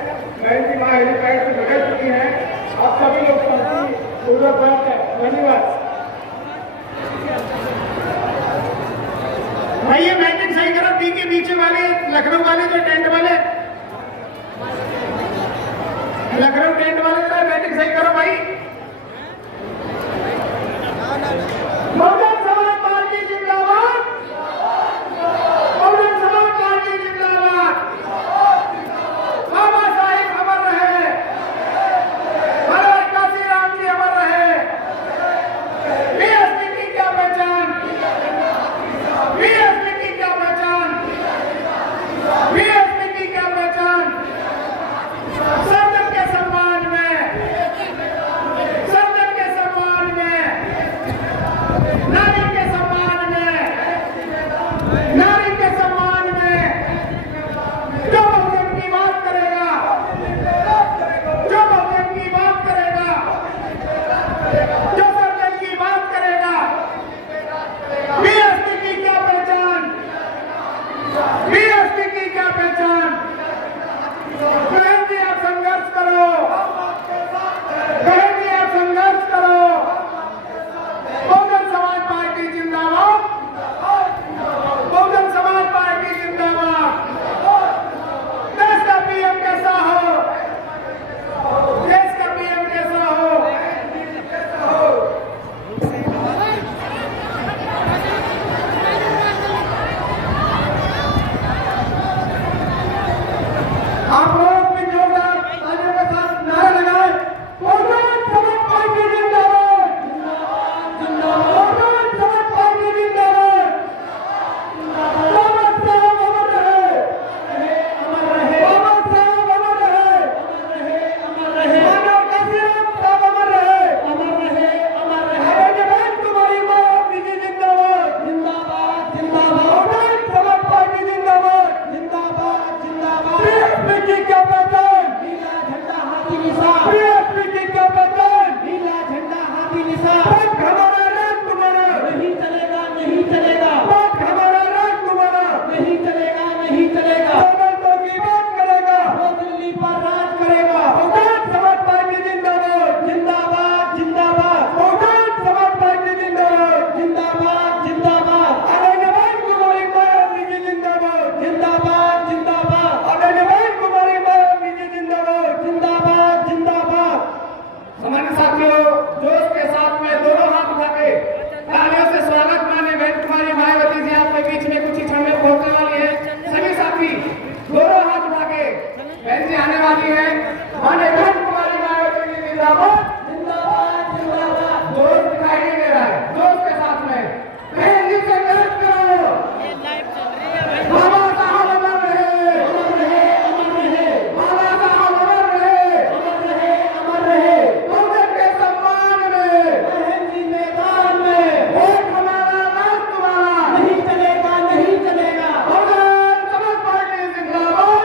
बहन जी वहाँ हेलीपैड से बदल चुकी है। आप सभी लोग धन्यवाद भाई। ये मैंने सही करो, डी के नीचे वाले लखनऊ वाले जो टेंट वाले वाली है माननीय बहन कुमारी मायावती जी जिंदाबाद जोश दिखाई नहीं दे रहा है, जोश के साथ में बहन जी से मेहनत करो। बाबा साहब अमर रहे, बाबा साहब अमर रहे, कांग्रेस के सम्मान में, बहन जी मैदान में, वोट हमारा नाम तुम्हारा, नहीं चलेगा बहुजन समाज पार्टी जिंदाबाद,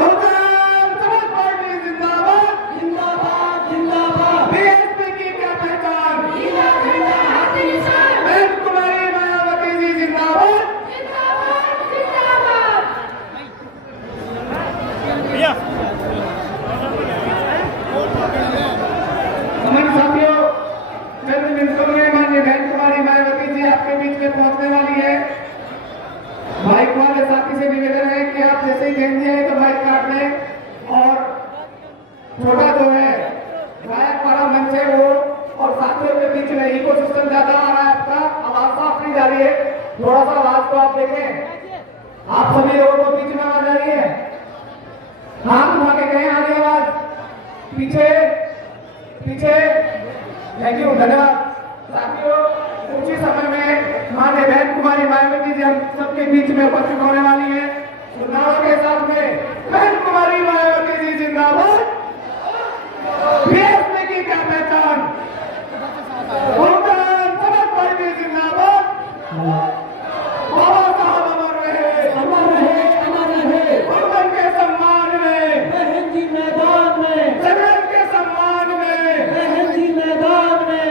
बहुजन समाज पार्टी जिंदाबाद, बीएसपी की क्या पहचान, बहन कुमारी मायावती जी जिंदाबाद। हमारे साथियों, चंद मिनटों में माननीय बहन कुमारी मायावती जी आपके बीच में पहुंचने वाली है। बाइक वाले साथी से निवेदन है कि आप जैसे ही कहेंगे है तो बाइक काट लें और छोटा जो है गायक वाला मंच है वो और साथियों के बीच में इको सिस्टम ज्यादा आ रहा है, आपका आवाज साफ नहीं जा रही है, थोड़ा सा आवाज को आप देखें, आप सभी लोगों को बीच में आवाज आ रही है, हाथ उठा के कहें आ रही आवाज, पीछे पीछे, थैंक यू, धन्यवाद। साथियों, कुछ ही समय में माननीय बहन कुमारी मायावती जी हम सबके बीच में उपस्थित होने वाली है। चुनाव के साथ में बहन कुमारी मायावती जी जिंदाबाद, बीएसपी की क्या पहचान, बहुजन समाज पार्टी जिंदाबाद, बाबा साहब अमर रहे, बहुजन के सम्मान में, बहन जी मैदान में, जगत के सम्मान में, बहन जी मैदान में,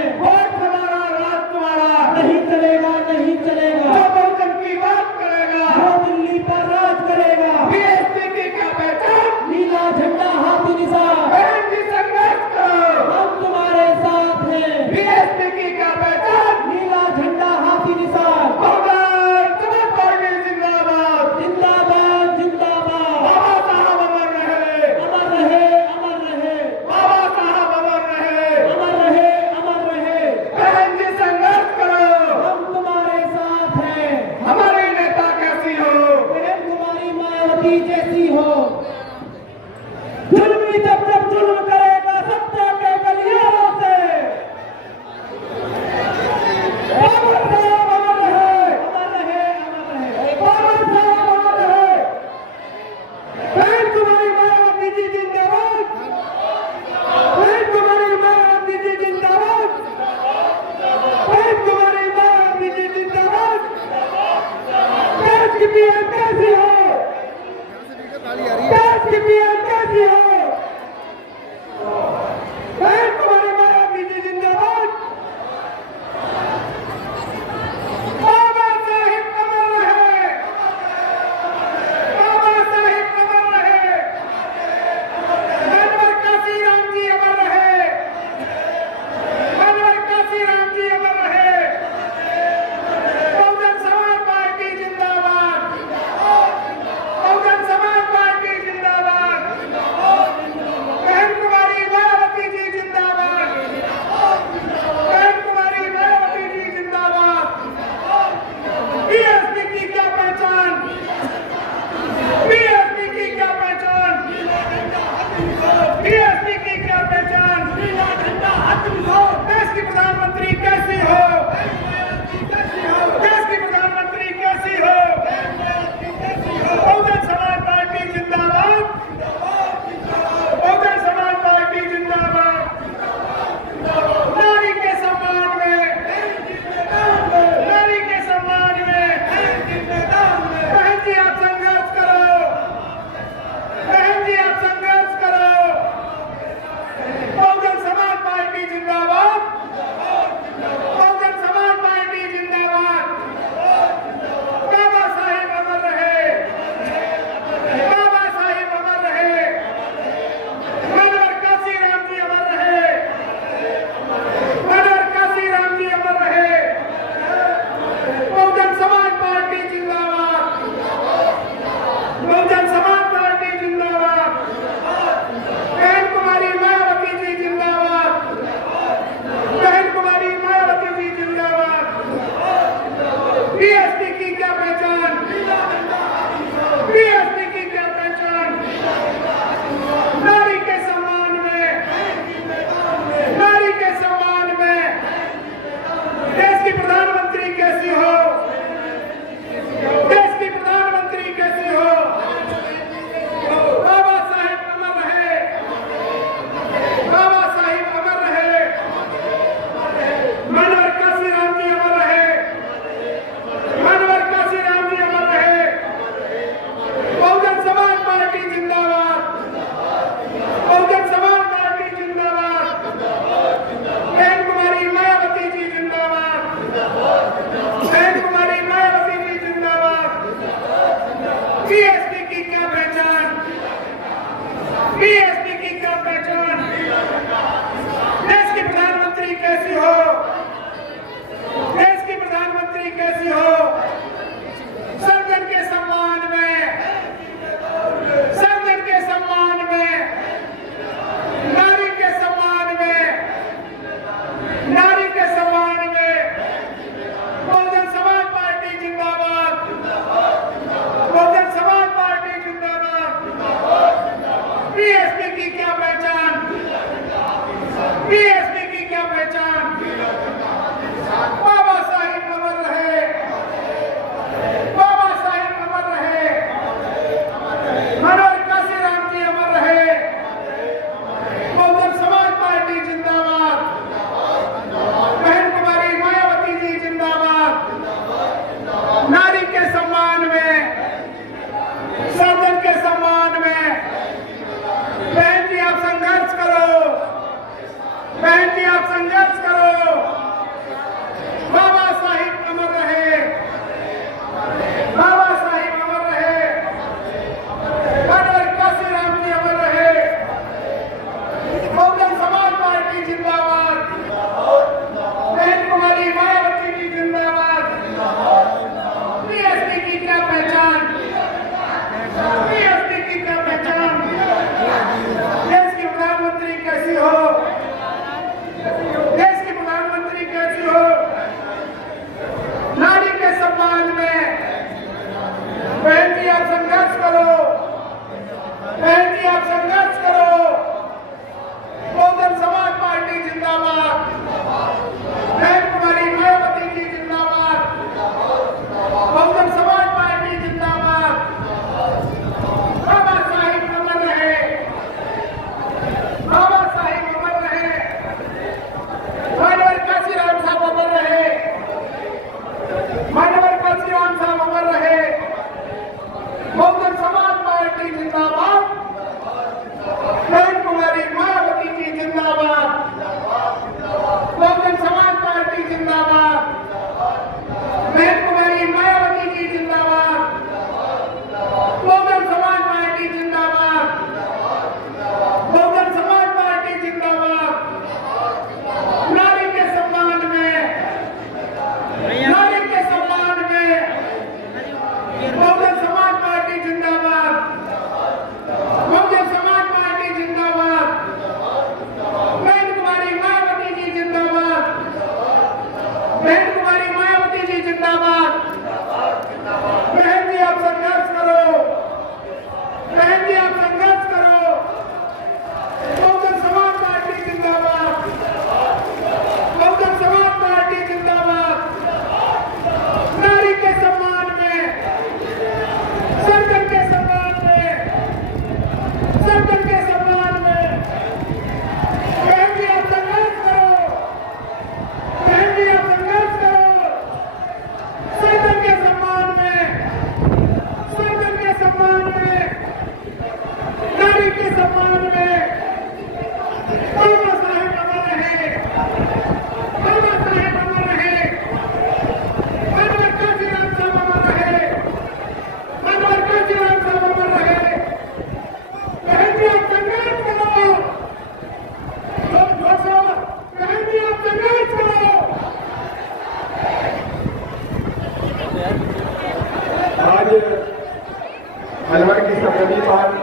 अलवर की सरहदी पर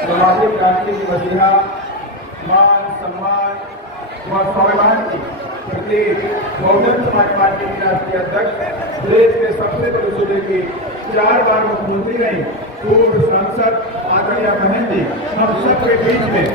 सामाजिक क्रांति की मसीहा मान सम्मान व स्वाभिमान की प्रतीक बहुजन समाज पार्टी के राष्ट्रीय अध्यक्ष, देश के सबसे बड़े सूबे की 4 बार मुख्यमंत्री रही, पूर्व सांसद आदरणीय बहन जी, हम सबके बीच में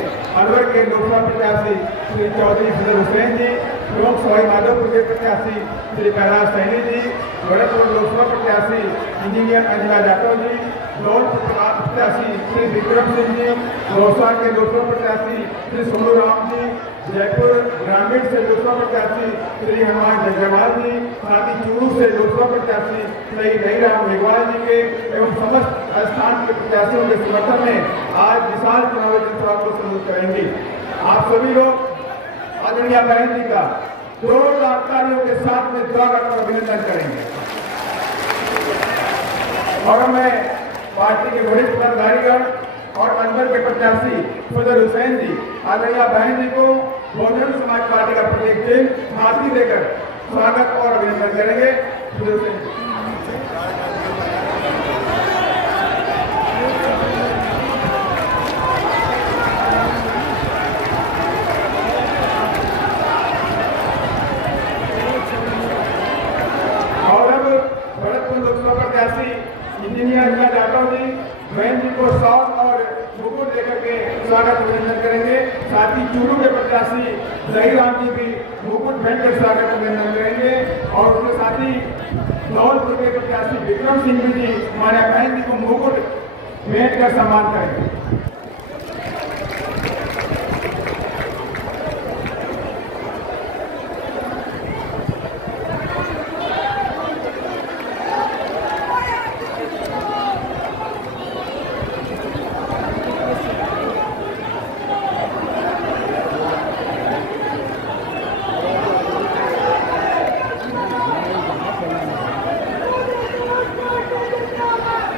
अलवर के लोकसभा प्रत्याशी श्री चौधरी फजल हुसैन जी, लोक सवाई माधोपुर के प्रत्याशी श्री कैलाश सैनी जी, भरतपुर लोकसभा प्रत्याशी इंजीनियर अंजना जाटव जी, धौलपुर प्रत्याशी श्री विक्रम सिंह जी, दौसा के लोकसभा प्रत्याशी श्री सोनू राम जी, जयपुर ग्रामीण से लोकसभा प्रत्याशी श्री हनुमान जयजवाल जी, साथ ही चूरू से लोकसभा प्रत्याशी श्री नईराम मेघवाल जी के एवं समस्त स्थान के प्रत्याशियों के समर्थन में आज विशाल चुनावी जनसभा को संबोधित करेंगे। आप सभी लोग आदरणीय बहन जी का जोरदार तालियों के साथ में स्वागत और अभिनंदन करेंगे। और मैं पार्टी के वरिष्ठ पदाधिकारीगण और अलवर के प्रत्याशी फजल हुसैन जी, आदरणीय बहन जी को बहुजन समाज पार्टी का प्रतीक चिन्ह हाथी देकर स्वागत और अभिनंदन करेंगे। फजल हुसैन जी। और अब भरतपुर लोकसभा प्रत्याशी इंजीनियर अंजना जाटव जी बहन जी को शॉल और मुकुट देकर के स्वागत अभिनंदन करेंगे। साथ ही चूरू के प्रत्याशी जहीराम जी भी मुकुट पहनकर स्वागत अभिनंदन करेंगे। और उसके साथ ही धौलपुर के प्रत्याशी विक्रम सिंह जी हमारे बहन जी को मुकुट भेंट कर सम्मान करेंगे।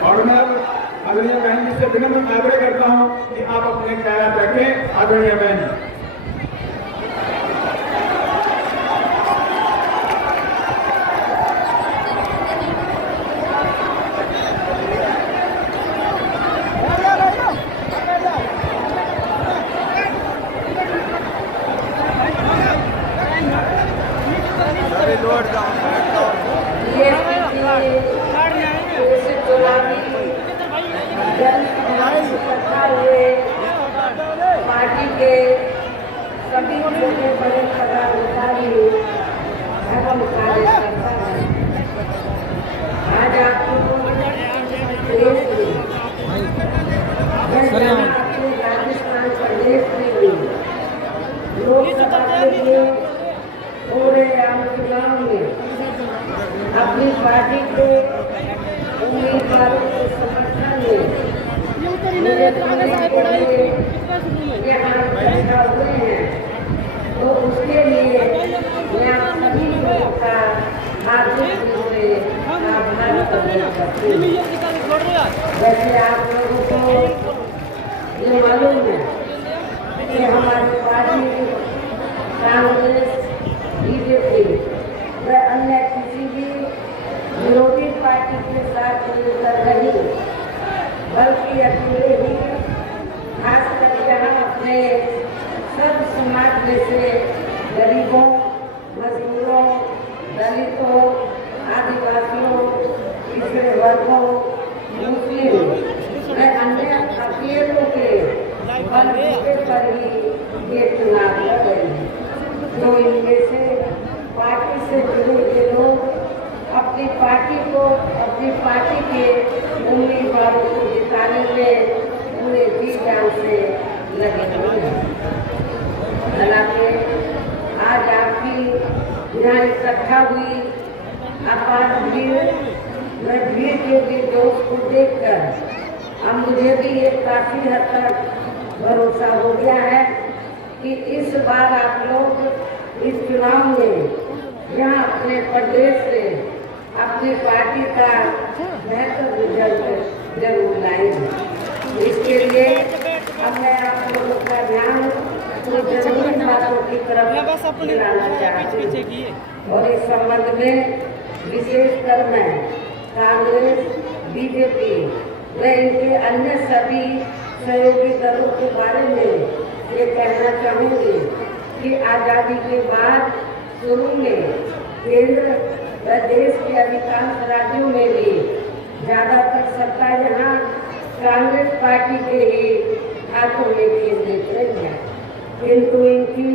और मैं आदरणीय बहन जी से विनम्र आग्रह करता हूं कि आप अपने ख्याल रखें। आदरणीय बहन जी। पार्टी के सभी छोटे बड़े पदाधिकारी एवं कार्यकर्ता आज आपको राजस्थान प्रदेश में लोकसभा के लिए पूरे आम चुनाव में अपनी पार्टी के उम्मीदवारों के समर्थन में यहाँ बैठा हुए हैं, तो उसके लिए मैं आप सभी लोगों का हार्दिक रूप से आभार प्रकट करती हूँ। वैसे आप लोगों को ये मालूम है कि हमारी पार्टी कांग्रेस, बीजेपी व अन्य किसी भी विरोधी पार्टी के साथ मिलकर नहीं, बल्कि अकेले ही खासकर यहाँ अपने सब समाज में से गरीबों, मजदूरों, दलितों, आदिवासियों, पिछड़े वर्गों, मुस्लिम व अन्य अकेलों के बलबूते पर ही ये चुनाव लड़ रही है। तो इनमें से पार्टी से जुड़े हुए लोग अपनी पार्टी के उम्मीदवारों को जिताने में पूरे जी जान से लगे हुए हैं। हालांकि आज आपकी यहाँ इकट्ठा हुई अपार भीड़ के भी जोश को देखकर अब मुझे भी ये काफी हद तक भरोसा हो गया है कि इस बार आप लोग इस चुनाव में यहाँ अपने प्रदेश से अपनी पार्टी का बेहतर रिजल्ट जरूर लाएंगे। इसके लिए अब मैं आप लोगों का ध्यान जरूरी बातों की तरफ दिलाना चाहती हूँ। और इस संबंध में विशेषकर मैं कांग्रेस, बीजेपी मैं इनके अन्य सभी सहयोगी दलों के बारे में ये कहना चाहूँगी कि आज़ादी के बाद शुरू में केंद्र व देश के अधिकांश राज्यों में भी ज़्यादातर सत्ता यहाँ कांग्रेस पार्टी के ही हाथों में केंद्रित रही है, किंतु इनकी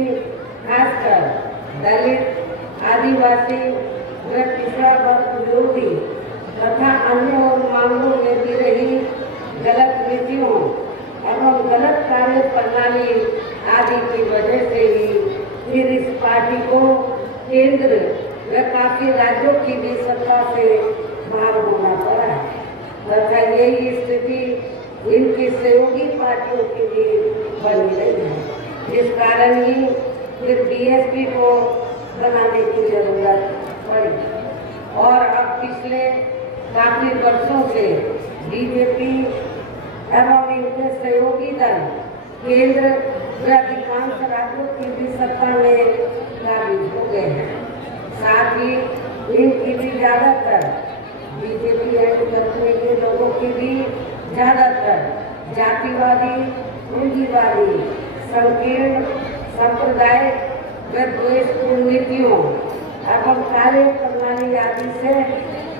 खासकर दलित, आदिवासी व पिछड़ा वर्ग विरोधी तथा अन्य और मामलों में भी रही गलत नीतियों एवं गलत कार्य प्रणाली आदि की वजह से ही फिर इस पार्टी को केंद्र व काफी राज्यों की भी सत्ता से बाहर होना पड़ा है तथा यही स्थिति इनकी सहयोगी पार्टियों की भी बनी रही है, जिस कारण ही फिर बीएसपी को बनाने की जरूरत पड़ी और अब पिछले काफी वर्षों से बीजेपी एवं इनके सहयोगी दल केंद्र व अधिकांश राज्यों की भी सत्ता में काबिज हो गए हैं। साथ ही इनकी भी ज्यादातर बीजेपी करने के लोगों की भी ज्यादातर जातिवादी, पूंजीवादी, संकीर्ण संप्रदाय व द्वेषपूर्ण नीतियों एवं कार्य प्रणाली आदि से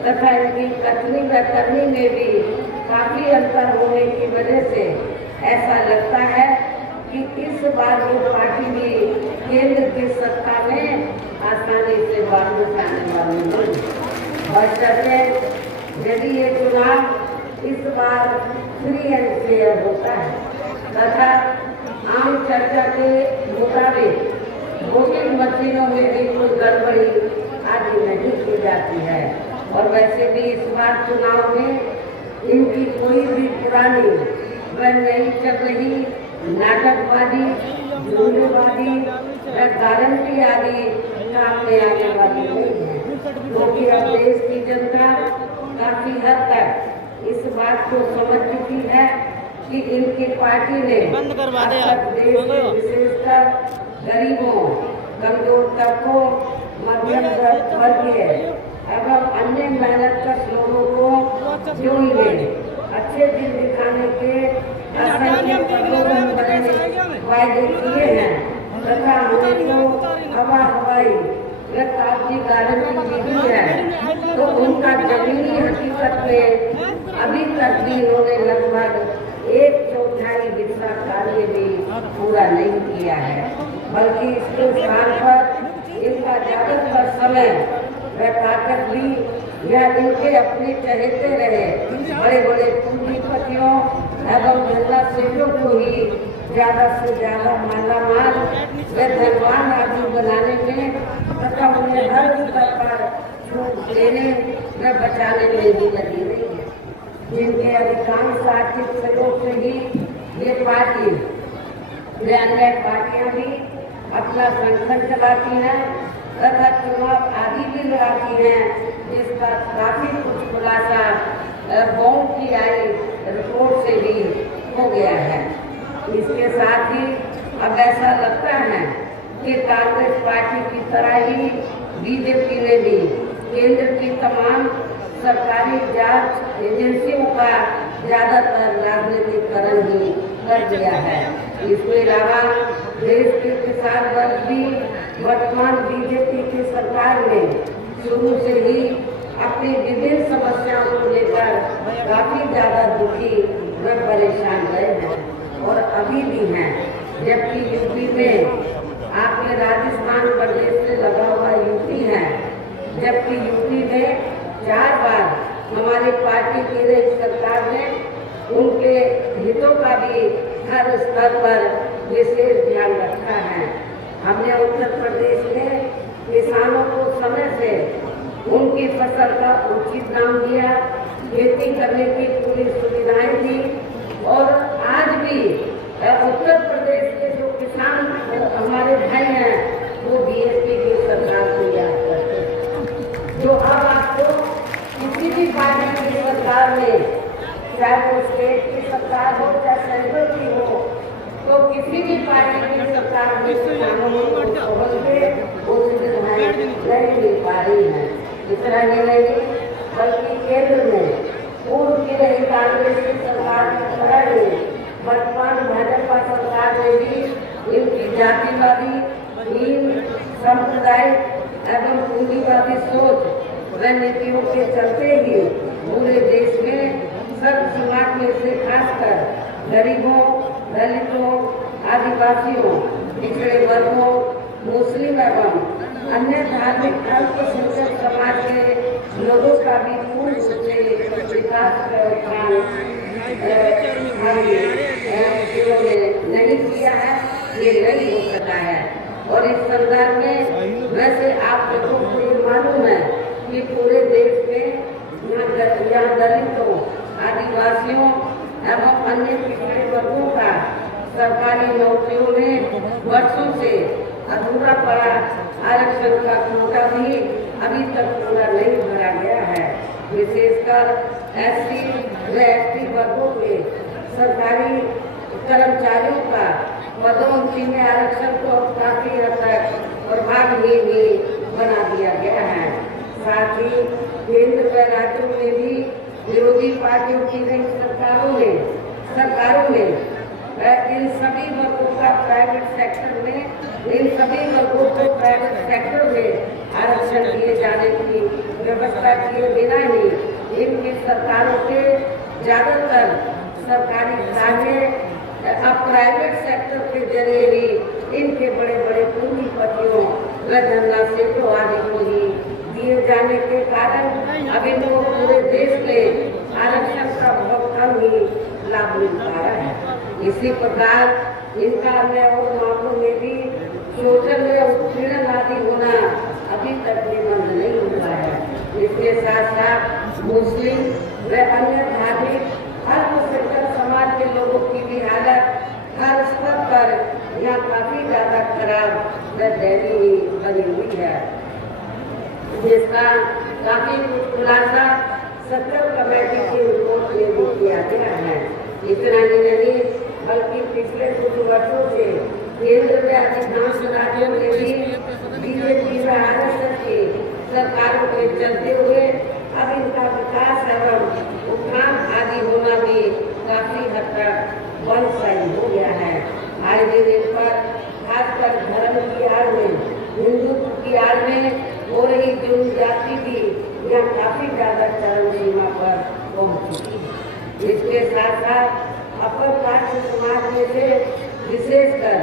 तथा इनकी कथनी व करनी में भी काफी अंतर होने की वजह से ऐसा लगता है कि इस बार ये पार्टी भी केंद्र की सत्ता में आसानी से वापस आने वाली नहीं, बशर्ते यदि ये चुनाव इस बार फ्री एंड फेयर होता है तथा आम चर्चा के मुताबिक वोटिंग मशीनों में भी कोई गड़बड़ी आदि नहीं की जाती है और वैसे भी इस बार चुनाव में इनकी कोई भी पुरानी व नई चल रही नाटकबाजी, झूठेबाजी व गारंटी आदि सामने आने वाली नहीं है, क्योंकि अब देश की जनता काफी हद तक इस बात को समझ चुकी है कि इनकी पार्टी ने अब तक देश के विशेषकर गरीबों, कमजोर तबकों, मध्यम वर्गीय एवं अन्य मेहनतकश लोगों को जो अच्छे दिन दिखाने के वायदे किए हैं तथा उनको हवाई व काफी गारंटी दी है, तो उनका जमीनी हकीकत में अभी तक भी इन्होंने लगभग 1/4 हिस्सा कार्य भी पूरा नहीं किया है, बल्कि इसके स्थान पर इनका ज्यादातर समय व ताकत भी या इनके अपने चहेते रहे बड़े बड़े पूंजीपतियों एवं जनता सेठों को ही ज्यादा से ज्यादा मालामाल व धनवान आदमी बनाने में तथा उन्हें हर स्तर पर छूट देने व बचाने में भी लगी रही है, जिनके अधिकांश आर्थिक सहयोग से ही ये पार्टी व अन्य पार्टियां भी अपना संगठन चलाती हैं तथा चुनाव आदि भी लड़ाती हैं, जिसका काफी कुछ खुलासा बॉन्ड की आई रिपोर्ट से भी हो गया है। इसके साथ ही अब ऐसा लगता है कि कांग्रेस पार्टी की तरह ही बीजेपी ने भी केंद्र की तमाम सरकारी जांच एजेंसियों का ज्यादातर राजनीतिकरण ही कर दिया है। इसके अलावा देश के किसान वर्ग भी वर्तमान बीजेपी की सरकार में शुरू से ही अपनी विभिन्न समस्याओं को लेकर काफी ज्यादा दुखी व परेशान रहे हैं और अभी भी हैं, जबकि यूपी में आपके राजस्थान प्रदेश से लगा हुआ यूपी है, जबकि यूपी में 4 बार हमारी पार्टी की रही सरकार ने उनके हितों का भी हर स्तर पर विशेष ध्यान रखा है। हमने उत्तर प्रदेश में किसानों को समय से उनकी फसल का उचित दाम दिया, खेती करने की पूरी सुविधाएं दी और आज भी उत्तर प्रदेश के जो किसान हमारे भाई हैं वो बीएसपी की सरकार को याद करते हैं, जो अब आपको किसी भी पार्टी की सरकार में, चाहे वो स्टेट की सरकार हो चाहे सेंट्रल की हो, तो किसी भी पार्टी की सरकार में किसानों को वो सुविधाएं नहीं मिल पा रही है। इतना ही नहीं बल्कि केंद्र में पूर्व की रही कांग्रेस की सरकार की तरह ही वर्तमान भाजपा सरकार ने भी इनकी जातिवादी, हीन, सांप्रदायिक एवं पूंजीवादी सोच व नीतियों के चलते ही पूरे देश में सर्व समाज में से खासकर गरीबों, दलितों, आदिवासियों, पिछड़े वर्गों, मुस्लिम एवं अन्य धार्मिक अल्पसंख्यक समाज के लोगों का भी पूर्ण रूप से विकास नहीं किया है, ये नहीं हो सका है। और इस संदर्भ में वैसे आप लोगों को ये मालूम है कि पूरे देश में यहाँ दलितों, आदिवासियों एवं अन्य पिछड़े वर्गों का सरकारी नौकरियों में वर्षों से अधूरा पड़ा आरक्षण का कोटा भी अभी तक पूरा नहीं भरा गया है। विशेषकर SC व ST वर्गों के सरकारी कर्मचारियों का पदोन्नति में आरक्षण को काफी हद तक प्रभावहीन भी बना दिया गया है। साथ ही केंद्र व राज्यों में भी विरोधी पार्टियों की नई सरकारों ने इन सभी वर्गों का प्राइवेट सेक्टर में आरक्षण दिए जाने की व्यवस्था किए बिना ही इनकी सरकारों के ज्यादातर सरकारी कार्य अब प्राइवेट सेक्टर के जरिए ही इनके बड़े बड़े पूंजीपतियों व धनराशियों आदि को ही दिए जाने के कारण अब इनको पूरे देश में आरक्षण का बहुत कम ही लाभ मिल पा रहा है। इसी प्रकार इनका अन्य और मामलों में भी शोषण व उत्पीड़न आदि होना अभी तक भी बंद नहीं हुआ है। इसके साथ साथ मुस्लिम व अन्य धार्मिक अल्पसंख्यक समाज के लोगों की भी हालत हर स्तर पर यहाँ काफी ज्यादा खराब व दयनीय बनी हुई है, जिसका काफी कुछ खुलासा सत्र कमेटी की रिपोर्ट में भी किया गया है। इतना ही नहीं बल्कि पिछले कुछ वर्षों से केंद्र में अधिकांश राज्यों में भी बीजेपी व RSS की सरकारों के चलते हुए अब इनका विकास एवं उत्थान आदि होना भी काफी हद तक बंद हो गया है। आए दिन इन पर खासकर धर्म की आड़ में, हिंदुत्व की आड़ में हो रही जनजाति भी यह काफी ज्यादा चरम सीमा पर पहुंच चुकी है। इसके साथ साथ अपर कास्ट समाज में से विशेषकर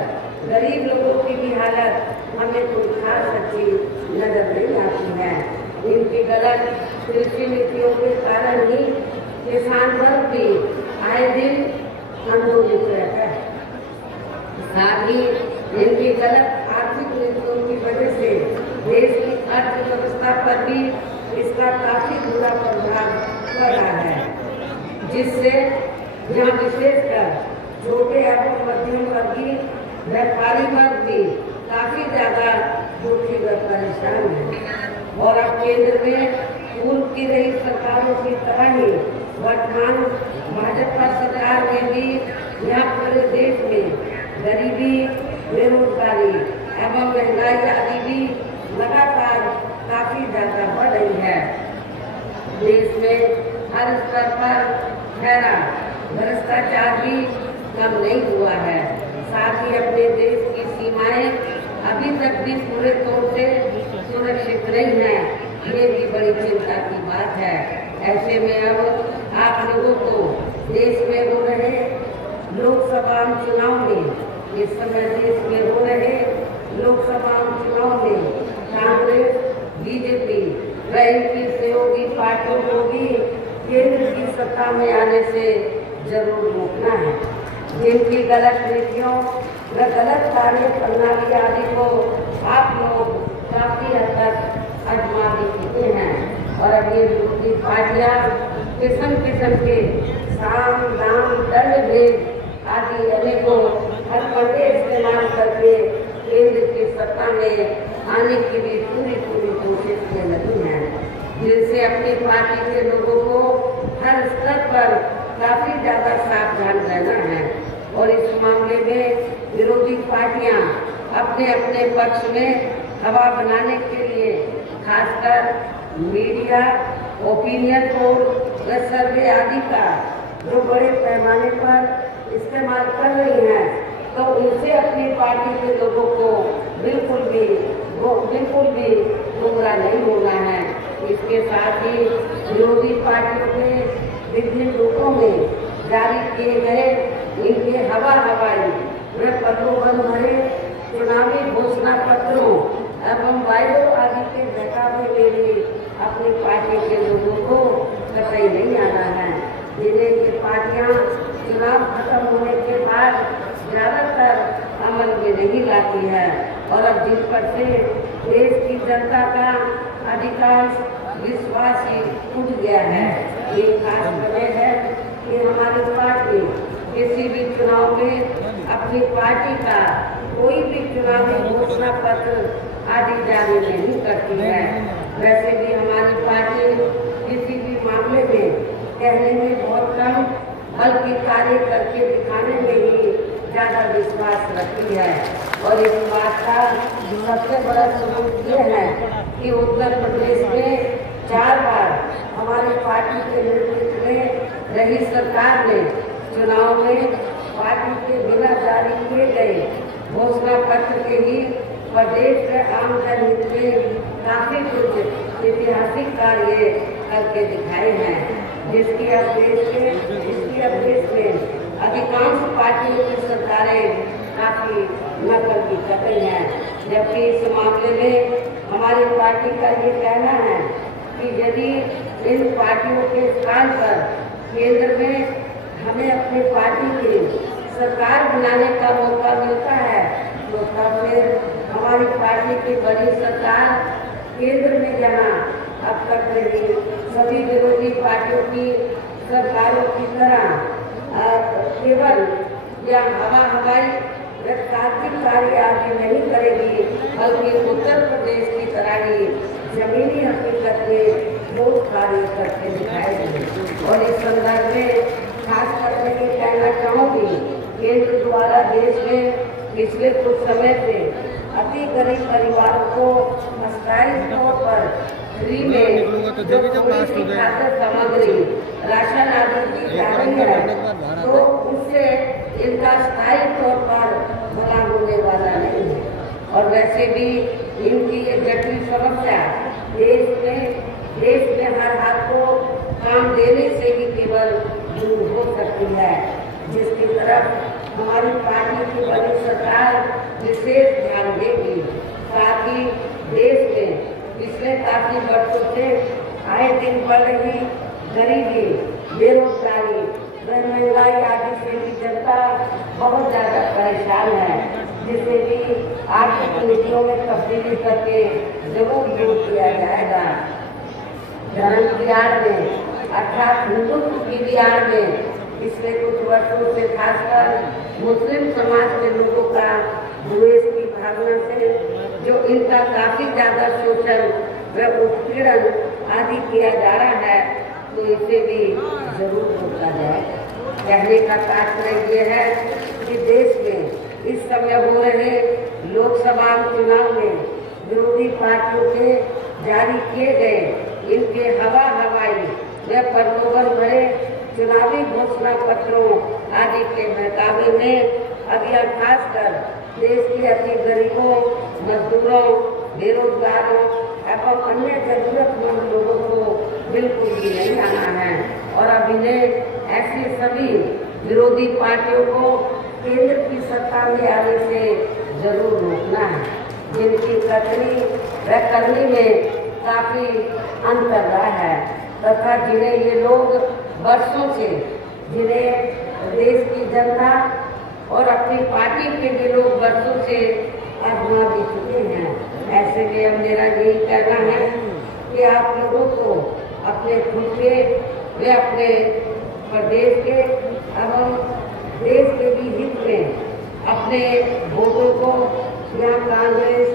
गरीब लोगों की भी हालत हमें कोई खास अच्छी नजर नहीं आती है। इनकी गलत कृषि नीतियों के कारण ही किसान वर्ग भी आए दिन आंदोलित रहता है। साथ ही इनकी गलत आर्थिक नीतियों की वजह से देश की अर्थव्यवस्था पर भी इसका काफी बुरा प्रभाव पड़ रहा है, जिससे यहाँ विशेषकर छोटे एवं मध्यम वर्गीय व्यापारी वर्ग भी काफी ज्यादा दुखी व परेशान है। और अब केंद्र में पूर्व की रही सरकारों की तरह ही वर्तमान भाजपा सरकार में भी यहाँ पूरे देश में गरीबी, बेरोजगारी एवं महंगाई आदि भी लगातार काफी ज्यादा बढ़ रही है। देश में हर स्तर पर ठहरा भ्रष्टाचार भी कम नहीं हुआ है। साथ ही अपने देश की सीमाएं अभी तक भी पूरे तौर से सुरक्षित नहीं है, ये भी बड़ी चिंता की बात है। ऐसे में अब आप लोगों को देश में हो रहे लोकसभा चुनाव में, इस समय देश में हो रहे लोकसभा चुनाव में कांग्रेस, बीजेपी व इनकी सहयोगी पार्टियों को भी केंद्र की सत्ता में आने से जरूर रोकना है। जिनकी गलत नीतियों व गलत कार्य प्रणाली आदि को आप लोग काफी हद तक आजमा भी चुके हैं। और अब ये विरोधी पार्टियां किस्म किस्म के साम, दाम, दंड, भेद आदि अनेकों हथकंडे इस्तेमाल करके केंद्र की सत्ता में आने की भी पूरी कोशिश में लगी है, जिनसे अपनी पार्टी के लोगों को हर स्तर पर काफी ज्यादा सावधान रहना है। और इस मामले में विरोधी पार्टियां अपने अपने पक्ष में हवा बनाने के लिए खासकर मीडिया ओपिनियन पोल व सर्वे आदि का जो बड़े पैमाने पर इस्तेमाल कर रही हैं, तो उनसे अपनी पार्टी के लोगों को बिल्कुल भी गुमराह नहीं होना है। इसके साथ ही विरोधी पार्टियों के विभिन्न रूपों में जारी किए गए इनके हवाई व प्रलोभन भरे चुनावी घोषणा पत्रों एवं वायदों आदि के बहकावे में भी अपनी पार्टी के लोगों को कतई नहीं आना है, जिन्हें ये पार्टियां चुनाव खत्म होने के बाद ज्यादातर अमल में नहीं लाती है और अब जिन पर से देश की जनता का अधिकांश विश्वास ही उठ गया है। ये खास वजह है कि हमारी पार्टी किसी भी चुनाव में अपनी पार्टी का कोई भी चुनावी घोषणा पत्र आदि जारी नहीं करती है। वैसे भी हमारी पार्टी किसी भी मामले में कहने में बहुत कम बल्कि कार्य करके दिखाने में ही ज्यादा विश्वास रखती है। और इस बात का सबसे बड़ा सबूत ये है कि उत्तर प्रदेश में 4 बार हमारी पार्टी के नेतृत्व में रही सरकार ने चुनाव में पार्टी के बिना जारी किए गए घोषणा पत्र के ही प्रदेश के आम जनहित में काफी कुछ ऐतिहासिक कार्य करके दिखाए हैं, जिसकी अब देश में अधिकांश पार्टियों की सरकारें काफी नकल की कर रही हैं। जबकि इस मामले में हमारी पार्टी का ये कहना है कि यदि इन पार्टियों के स्थान पर केंद्र में हमें अपनी पार्टी की सरकार बनाने का मौका मिलता है, तो तब फिर हमारी पार्टी की बड़ी सरकार केंद्र में जाना अब तक रही सभी विरोधी पार्टियों की सरकारों की तरह केवल या हवाई तार्किक कार्य आदि नहीं करेगी, बल्कि उत्तर प्रदेश की तरह ही जमीनी हकीकत में ठोस कार्य करके दिखाएगी। और इस संदर्भ में खास करके ये कहना चाहूँगी, केंद्र द्वारा देश में पिछले कुछ समय से अति गरीब परिवारों को अस्थायी तौर पर फ्री में जो खाद्य सामग्री राशन आदि दी जा रही है, तो उससे इनका स्थायी तौर पर भला होने वाला नहीं है। और वैसे भी इनकी ये जटिल समस्या देश में हर हाथ को काम देने से ही केवल दूर हो सकती है, जिसकी तरफ हमारी पार्टी की बड़ी सरकार विशेष ध्यान देगी। साथ ही देश में पिछले काफी वर्षों से आए दिन बढ़ रही गरीबी, बेरोजगारी, महंगाई आदि से भी जनता बहुत ज्यादा परेशान है, जिसे भी आर्थिक नीतियों में तब्दीली करके जरूर दूर किया जाएगा। धर्म की आड़ में अर्थात हिंदुत्व की आड़ में पिछले कुछ वर्षों से खासकर मुस्लिम समाज के लोगों का द्वेष की भावना से जो इनका काफी ज्यादा शोषण व उत्पीड़न आदि किया जा रहा है, तो इसे भी जरूर रोका जाए। कहने का तात्पर्य ये है कि देश में इस समय हो रहे लोकसभा चुनाव में विरोधी पार्टियों के जारी किए गए इनके हवाई व प्रलोभन भरे चुनावी घोषणा पत्रों आदि के बहकावे में अब यह खासकर देश के अति गरीबों, मजदूरों, बेरोजगारों एवं अन्य जरूरतमंद लोगों को बिल्कुल भी नहीं आना है। और अब इन्हें ऐसी सभी विरोधी पार्टियों को केंद्र की सत्ता में आने से जरूर रोकना है, जिनकी कथनी व करनी में काफी अंतर रहा है तथा जिन्हें ये लोग वर्षों से, जिन्हें देश की जनता और अपनी पार्टी के भी लोग वर्षों से आजमा भी चुके हैं। ऐसे में अब मेरा यही कहना है कि आप लोगों को अपने खुद के वे अपने प्रदेश के एवं देश के भी हित में अपने वोटों को यहाँ कांग्रेस,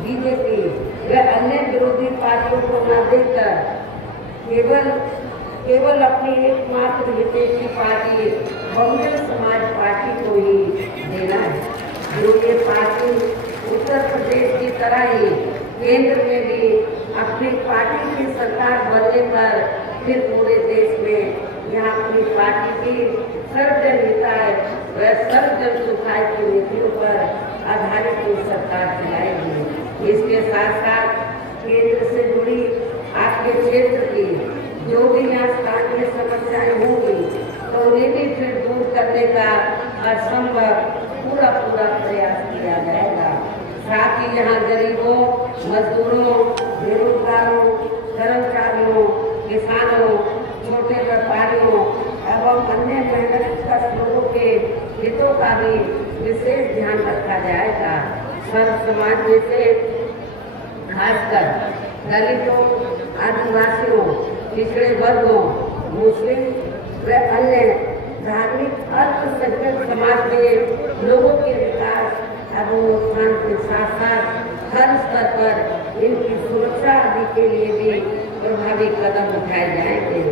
बीजेपी व अन्य विरोधी पार्टियों को न देकर केवल अपनी एकमात्र विदेशी पार्टी बहुजन समाज पार्टी को ही देना है, जो ये पार्टी उत्तर प्रदेश की तरह ही केंद्र में भी अपनी पार्टी की सरकार बनने पर फिर पूरे देश में यहाँ अपनी पार्टी की सर्वजन हिताय व सर्वजन सुखाय की नीतियों पर आधारित कोई सरकार चलाएगी। इसके साथ साथ केंद्र से जुड़ी आपके क्षेत्र की जो भी यहाँ स्थानीय समस्याएं होंगी तो उन्हें भी फिर दूर करने का असंभव पूरा प्रयास किया जाएगा। साथ ही यहाँ गरीबों, मजदूरों, बेरोजगारों, कर्मचारियों, किसानों, छोटे व्यापारियों एवं अन्य मेहनत लोगों के हितों का भी विशेष ध्यान रखा जाएगा। सर्व समाज में से खासकर दलितों, आदिवासियों, पिछड़े वर्गों, मुस्लिम व अन्य धार्मिक अल्पसंख्यक समाज के लोगों के विकास एवं उत्थान के साथ साथ हर स्तर पर इनकी सुरक्षा आदि के लिए भी प्रभावी कदम उठाए जाएंगे।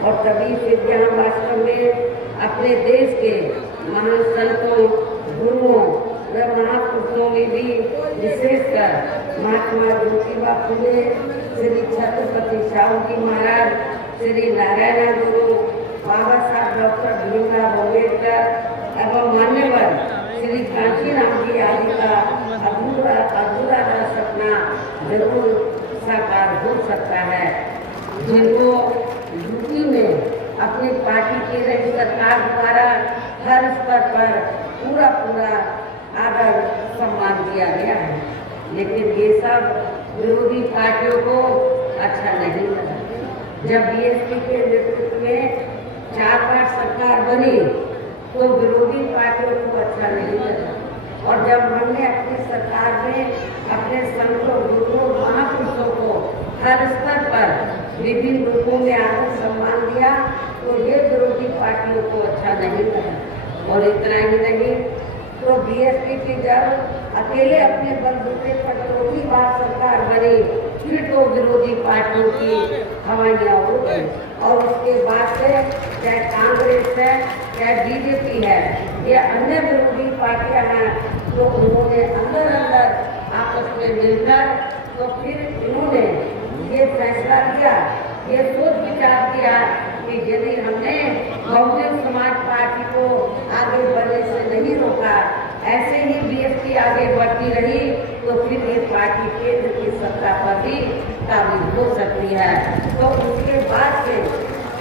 और तभी फिर यहाँ वास्तव में अपने देश के महान संतों, गुरुओं व महापुरुषों में भी विशेषकर महात्मा ज्योतिबा फुले, श्री छत्रपति शाहू जी महाराज, श्री नारायण गुरु, बाबा साहब डॉक्टर भीमराव अम्बेडकर एवं मान्यवर श्री कांशीराम जी आदि का अधूरा सपना जरूर साकार हो सकता है, जिनको यूपी में अपनी पार्टी की रही सरकार द्वारा हर स्तर पर पूरा आदर सम्मान दिया गया है। लेकिन ये सब विरोधी पार्टियों को अच्छा नहीं लगा। जब बीएसपी के नेतृत्व में 4 बार सरकार बनी तो विरोधी पार्टियों को अच्छा नहीं लगा। और जब हमने अपनी सरकार में अपने संतों, गुरुओं, महापुरुषों को हर स्तर पर विभिन्न रूपों में आदर सम्मान दिया तो ये विरोधी पार्टियों को अच्छा नहीं लगा। और इतना ही नहीं तो बीएसपी की जब अकेले अपने बलबूते पर चौथी बार सरकार बनी फिर तो विरोधी पार्टियों की हवाइयाँ उड़ गई। और उसके बाद से चाहे कांग्रेस है, चाहे बीजेपी है या अन्य विरोधी पार्टियां हैं तो उन्होंने अंदर आपस में मिलकर तो फिर इन्होंने ये फैसला किया, ये सोच विचार किया कि यदि हमने बहुजन समाज पार्टी को आगे बढ़ने से नहीं रोका, ऐसे ही बीएसपी आगे बढ़ती रही तो फिर ये पार्टी केंद्र की सत्ता पर भी काबिज हो सकती है। तो उसके बाद से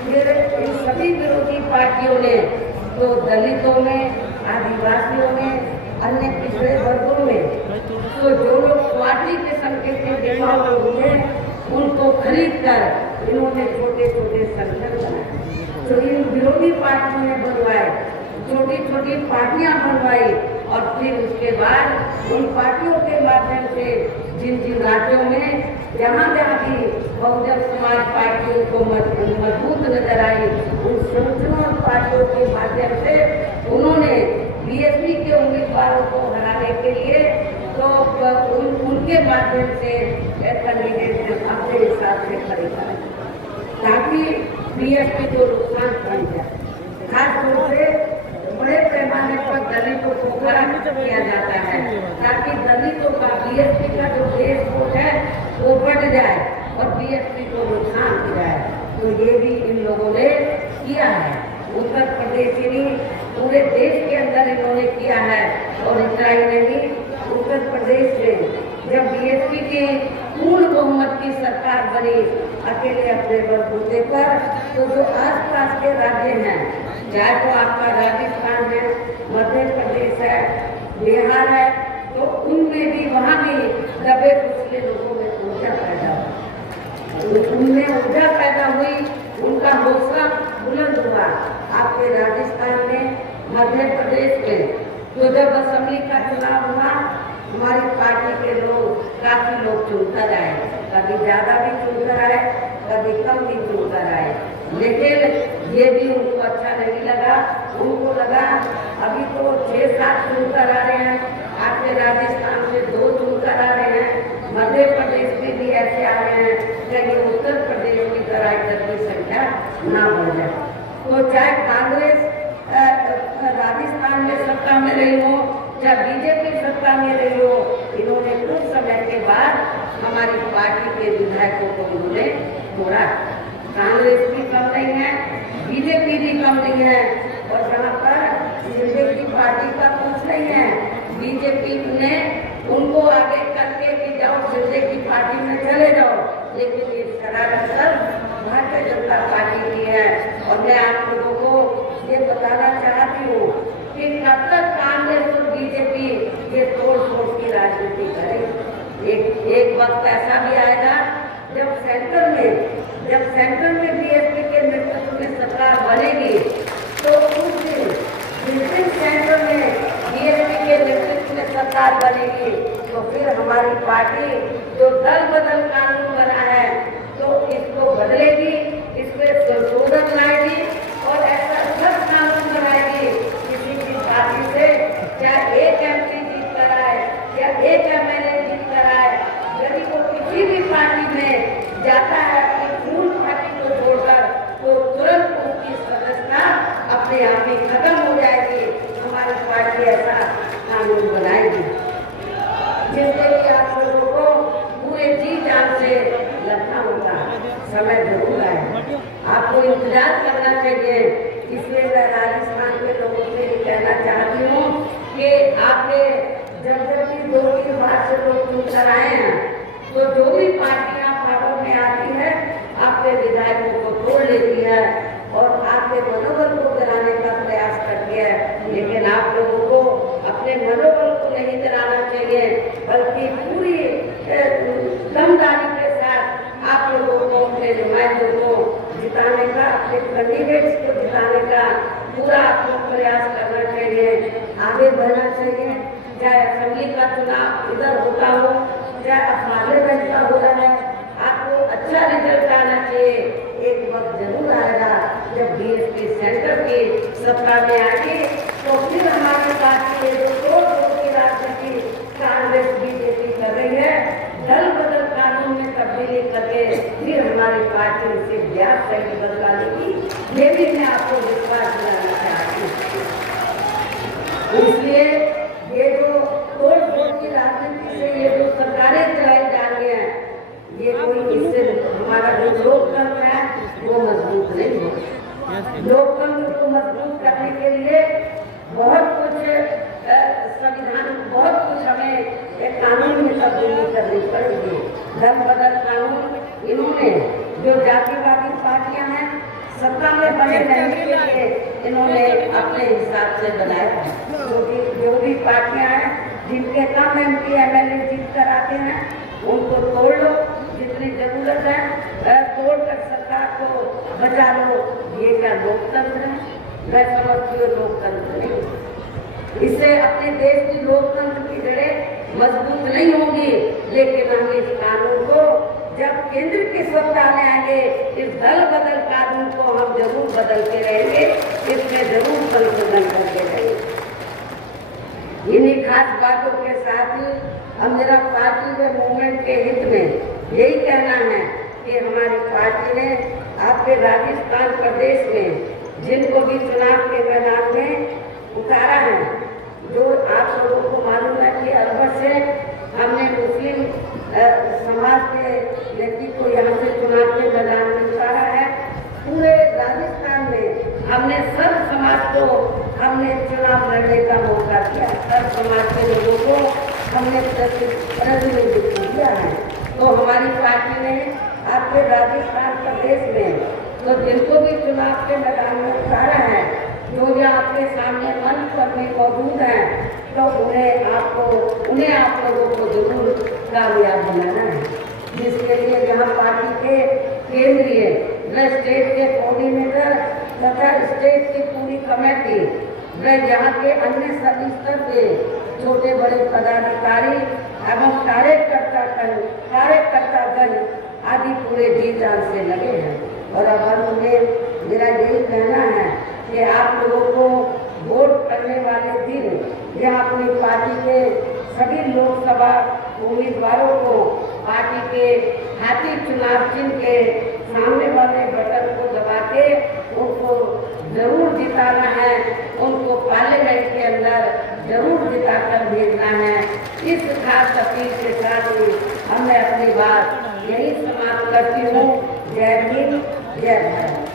फिर इन सभी विरोधी पार्टियों ने तो दलितों में, आदिवासियों में, अन्य पिछड़े वर्गों में तो जो लोग पार्टी के संकेत के दिमाग में हुए उनको खरीद कर इन्होंने छोटे छोटे संगठन बनाए। तो इन विरोधी पार्टियों ने बनवाए, छोटी छोटी पार्टियां बनवाई और फिर उसके बाद उन पार्टियों के माध्यम से जिन जिन राज्यों में जहाँ भी बहुजन समाज पार्टियों को मजबूत नजर आई उन संगठनों पार्टियों के माध्यम से उन्होंने बीएसपी के उम्मीदवारों को हराने के लिए तो उनके माध्यम से कैंडिडेट अपने हिसाब से खड़े करें ताकि बीएसपी को नुकसान पहुंच जाए। खासतौर से बड़े पैमाने पर दलितों को खराब किया जाता है ताकि दलितों का बीएसपी का जो देश वोट है वो बढ़ जाए और बीएसपी को नुकसान हो जाए। तो ये भी इन लोगों ने किया है। उत्तर प्रदेश ही पूरे देश के अंदर इन्होंने किया है। और इतना ही नहीं, उत्तर प्रदेश में जब बीएसपी की पूर्ण बहुमत की सरकार बनी अकेले अपने बलबूते पर तो जो आसपास के राज्य हैं, चाहे तो आपका राजस्थान है, मध्य प्रदेश है, बिहार है, तो उनमें भी वहाँ भी दबे कुचले लोगों में ऊर्जा पैदा हुई, उनमें ऊर्जा पैदा हुई, उनका हौसला बुलंद हुआ। आपके राजस्थान में, मध्य प्रदेश में तो जब असेंबली का चुनाव हुआ हमारी पार्टी के लोग काफी लोग चुनकर आए, कभी ज्यादा भी चुनकर आए, कभी कम भी चुनकर आए, लेकिन ये भी उनको अच्छा नहीं लगा। उनको लगा अभी तो 6-7 चुनकर आ रहे हैं, आपके राजस्थान से 2 चुनकर आ रहे हैं, मध्य प्रदेश में भी ऐसे आ रहे हैं, लेकिन उत्तर प्रदेश की तरह इधर की संख्या ना बढ़ जाए। तो चाहे कांग्रेस राजस्थान में सत्ता में रही हो चाहे बीजेपी सत्ता में रही हो, इन्होंने कुछ समय के बाद हमारी पार्टी के विधायकों को इन्होंने तोड़ा। कांग्रेस भी कम नहीं है, बीजेपी भी कम नहीं है, और जहाँ पर शिंदे की पार्टी का कुछ नहीं है, बीजेपी ने उनको आगे करके कि जाओ शिंदे की पार्टी में चले जाओ, लेकिन ये शरारत सब भारतीय जनता पार्टी की है। और मैं आप लोगों को ये बताना चाहती हूँ कि कब तक कांग्रेस और बीजेपी ये तोड़ फोड़ की राजनीति करेगी। एक वक्त ऐसा भी आएगा जब सेंटर में बीएसपी के नेतृत्व में सरकार बनेगी, तो उस दिन जिस दिन सेंटर में बीएसपी के नेतृत्व में सरकार बनेगी, तो फिर हमारी पार्टी जो दल बदल कानून बना है तो इसको बदलेगी, इसमें संशोधन लाएगी और ऐसा सब कानून बनाएगी किसी भी पार्टी से चाहे एक एमपी जीत कर आए या एक एमएलए जीत कर आए, यदि वो किसी भी पार्टी में जाता है अपनी मूल पार्टी को छोड़कर, तो तुरंत उसकी सदस्यता अपने आप ही खत्म हो जाएगी। हमारी पार्टी ऐसा कानून बनाएगी जिससे कि आप लोगों को पूरे जी जान से लड़ना होगा। समय जरूर आए, आपको इंतजार करना चाहिए। इसलिए मैं राजस्थान के लोगों से ये कहना चाहती हूँ कि आपने जब भी 2-3 बार से लोग चुनकर आए हैं, तो जो भी पार्टियां पावर में आती है आपके विधायकों को तोड़ लेती है और आपके मनोबल को गिराने का प्रयास करती है। लेकिन आप लोगों को अपने मनोबल को नहीं गिराना चाहिए, बल्कि पूरी दमदारी के साथ आप लोगों को अपने नुमाइंदों को जिताने का, अपने कैंडिडेट्स को जिताने का पूरा आपको प्रयास करना चाहिए, आगे बढ़ना चाहिए। चाहे असेंबली का चुनाव इधर होता हो, चाहे पार्लियामेंट का हो रहा है, आपको अच्छा रिजल्ट आना चाहिए। एक वक्त जरूर आएगा जब बीएसपी सेंटर की सत्ता में आएगी, तो फिर हमारी पार्टी जो तोड़ की राजनीति कांग्रेस बीजेपी कर रही है, दल बदल कानून में तब्दीली करके फिर हमारी पार्टी से ब्याज सही बदला लेगी। ये भी मैं आपको विश्वास दिलाना चाहती हूँ। इसलिए ये जो तोड़ फोड़ की राजनीति से ये जो सरकारें चलाई जा रही है, ये कोई इससे हमारा जो लोकतंत्र है वो मजबूत नहीं होगा। लोकतंत्र को मजबूत करने के लिए बहुत कुछ संविधान, बहुत कुछ हमें एक कानून में तब्दीली करनी पड़ेगी। दल बदल कानून इन्होंने जो जातिवादी पार्टियां हैं सत्ता में बने रहने के लिए इन्होंने अपने हिसाब से बनाया है। जो भी पार्टियां हैं जिनके कम एमपी एमएलए जीत कर आते हैं उनको तोड़ लो, जितनी जरूरत है तोड़ कर सरकार को बचा लो। ये क्या लोकतंत्र है? मैं समझती हूँ लोकतंत्र नहीं। इससे अपने देश की लोकतंत्र की जड़ें मजबूत नहीं होंगी। लेकिन हम इस कानून को जब केंद्र की सत्ता में आएंगे, इस दल बदल कानून को हम जरूर बदलते रहेंगे, इसमें जरूर संशोधन करते रहेंगे। इन्हीं खास बातों के साथ ही अब मेरा पार्टी के मूवमेंट के हित में यही कहना है कि हमारी पार्टी ने आपके राजस्थान प्रदेश में जिनको भी चुनाव के मैदान में उतारा है, जो आप लोगों को मालूम है कि अलवर से हमने मुस्लिम समाज के व्यक्ति को यहाँ से चुनाव के मैदान में उतारा है। पूरे राजस्थान में हमने सर्व समाज को हमने चुनाव लड़ने का मौका दिया, सर्व समाज के लोगों को हमने प्रतिनिधित्व दिया है। तो हमारी पार्टी ने आपके राजस्थान प्रदेश में तो जिनको भी चुनाव के मैदान में उतारा है, जो भी आपके सामने मंच पर में मौजूद हैं, तो उन्हें आप लोगों को जरूर कामयाब बनाना है। जिसके लिए जहाँ पार्टी के केंद्रीय व स्टेट के कोऑर्डिनेटर तथा स्टेट की पूरी कमेटी व यहाँ के अन्य सभी स्तर के छोटे बड़े पदाधिकारी एवं कार्यकर्तागण आदि पूरे जी जान से लगे हैं। और अब उन्हें मेरा यही कहना है कि आप लोगों को वोट करने वाले दिन यहाँ अपनी पार्टी के सभी लोकसभा उम्मीदवारों को पार्टी के हाथी चुनाव चिन्ह के सामने वाले बटन को दबा के उनको जरूर जिताना है, उनको पार्लियामेंट के अंदर जरूर जिताकर भेजना है। इस खास अपील के साथ ही मैं अपनी बात यही समाप्त करती हूँ। जय भीम, जय भारत।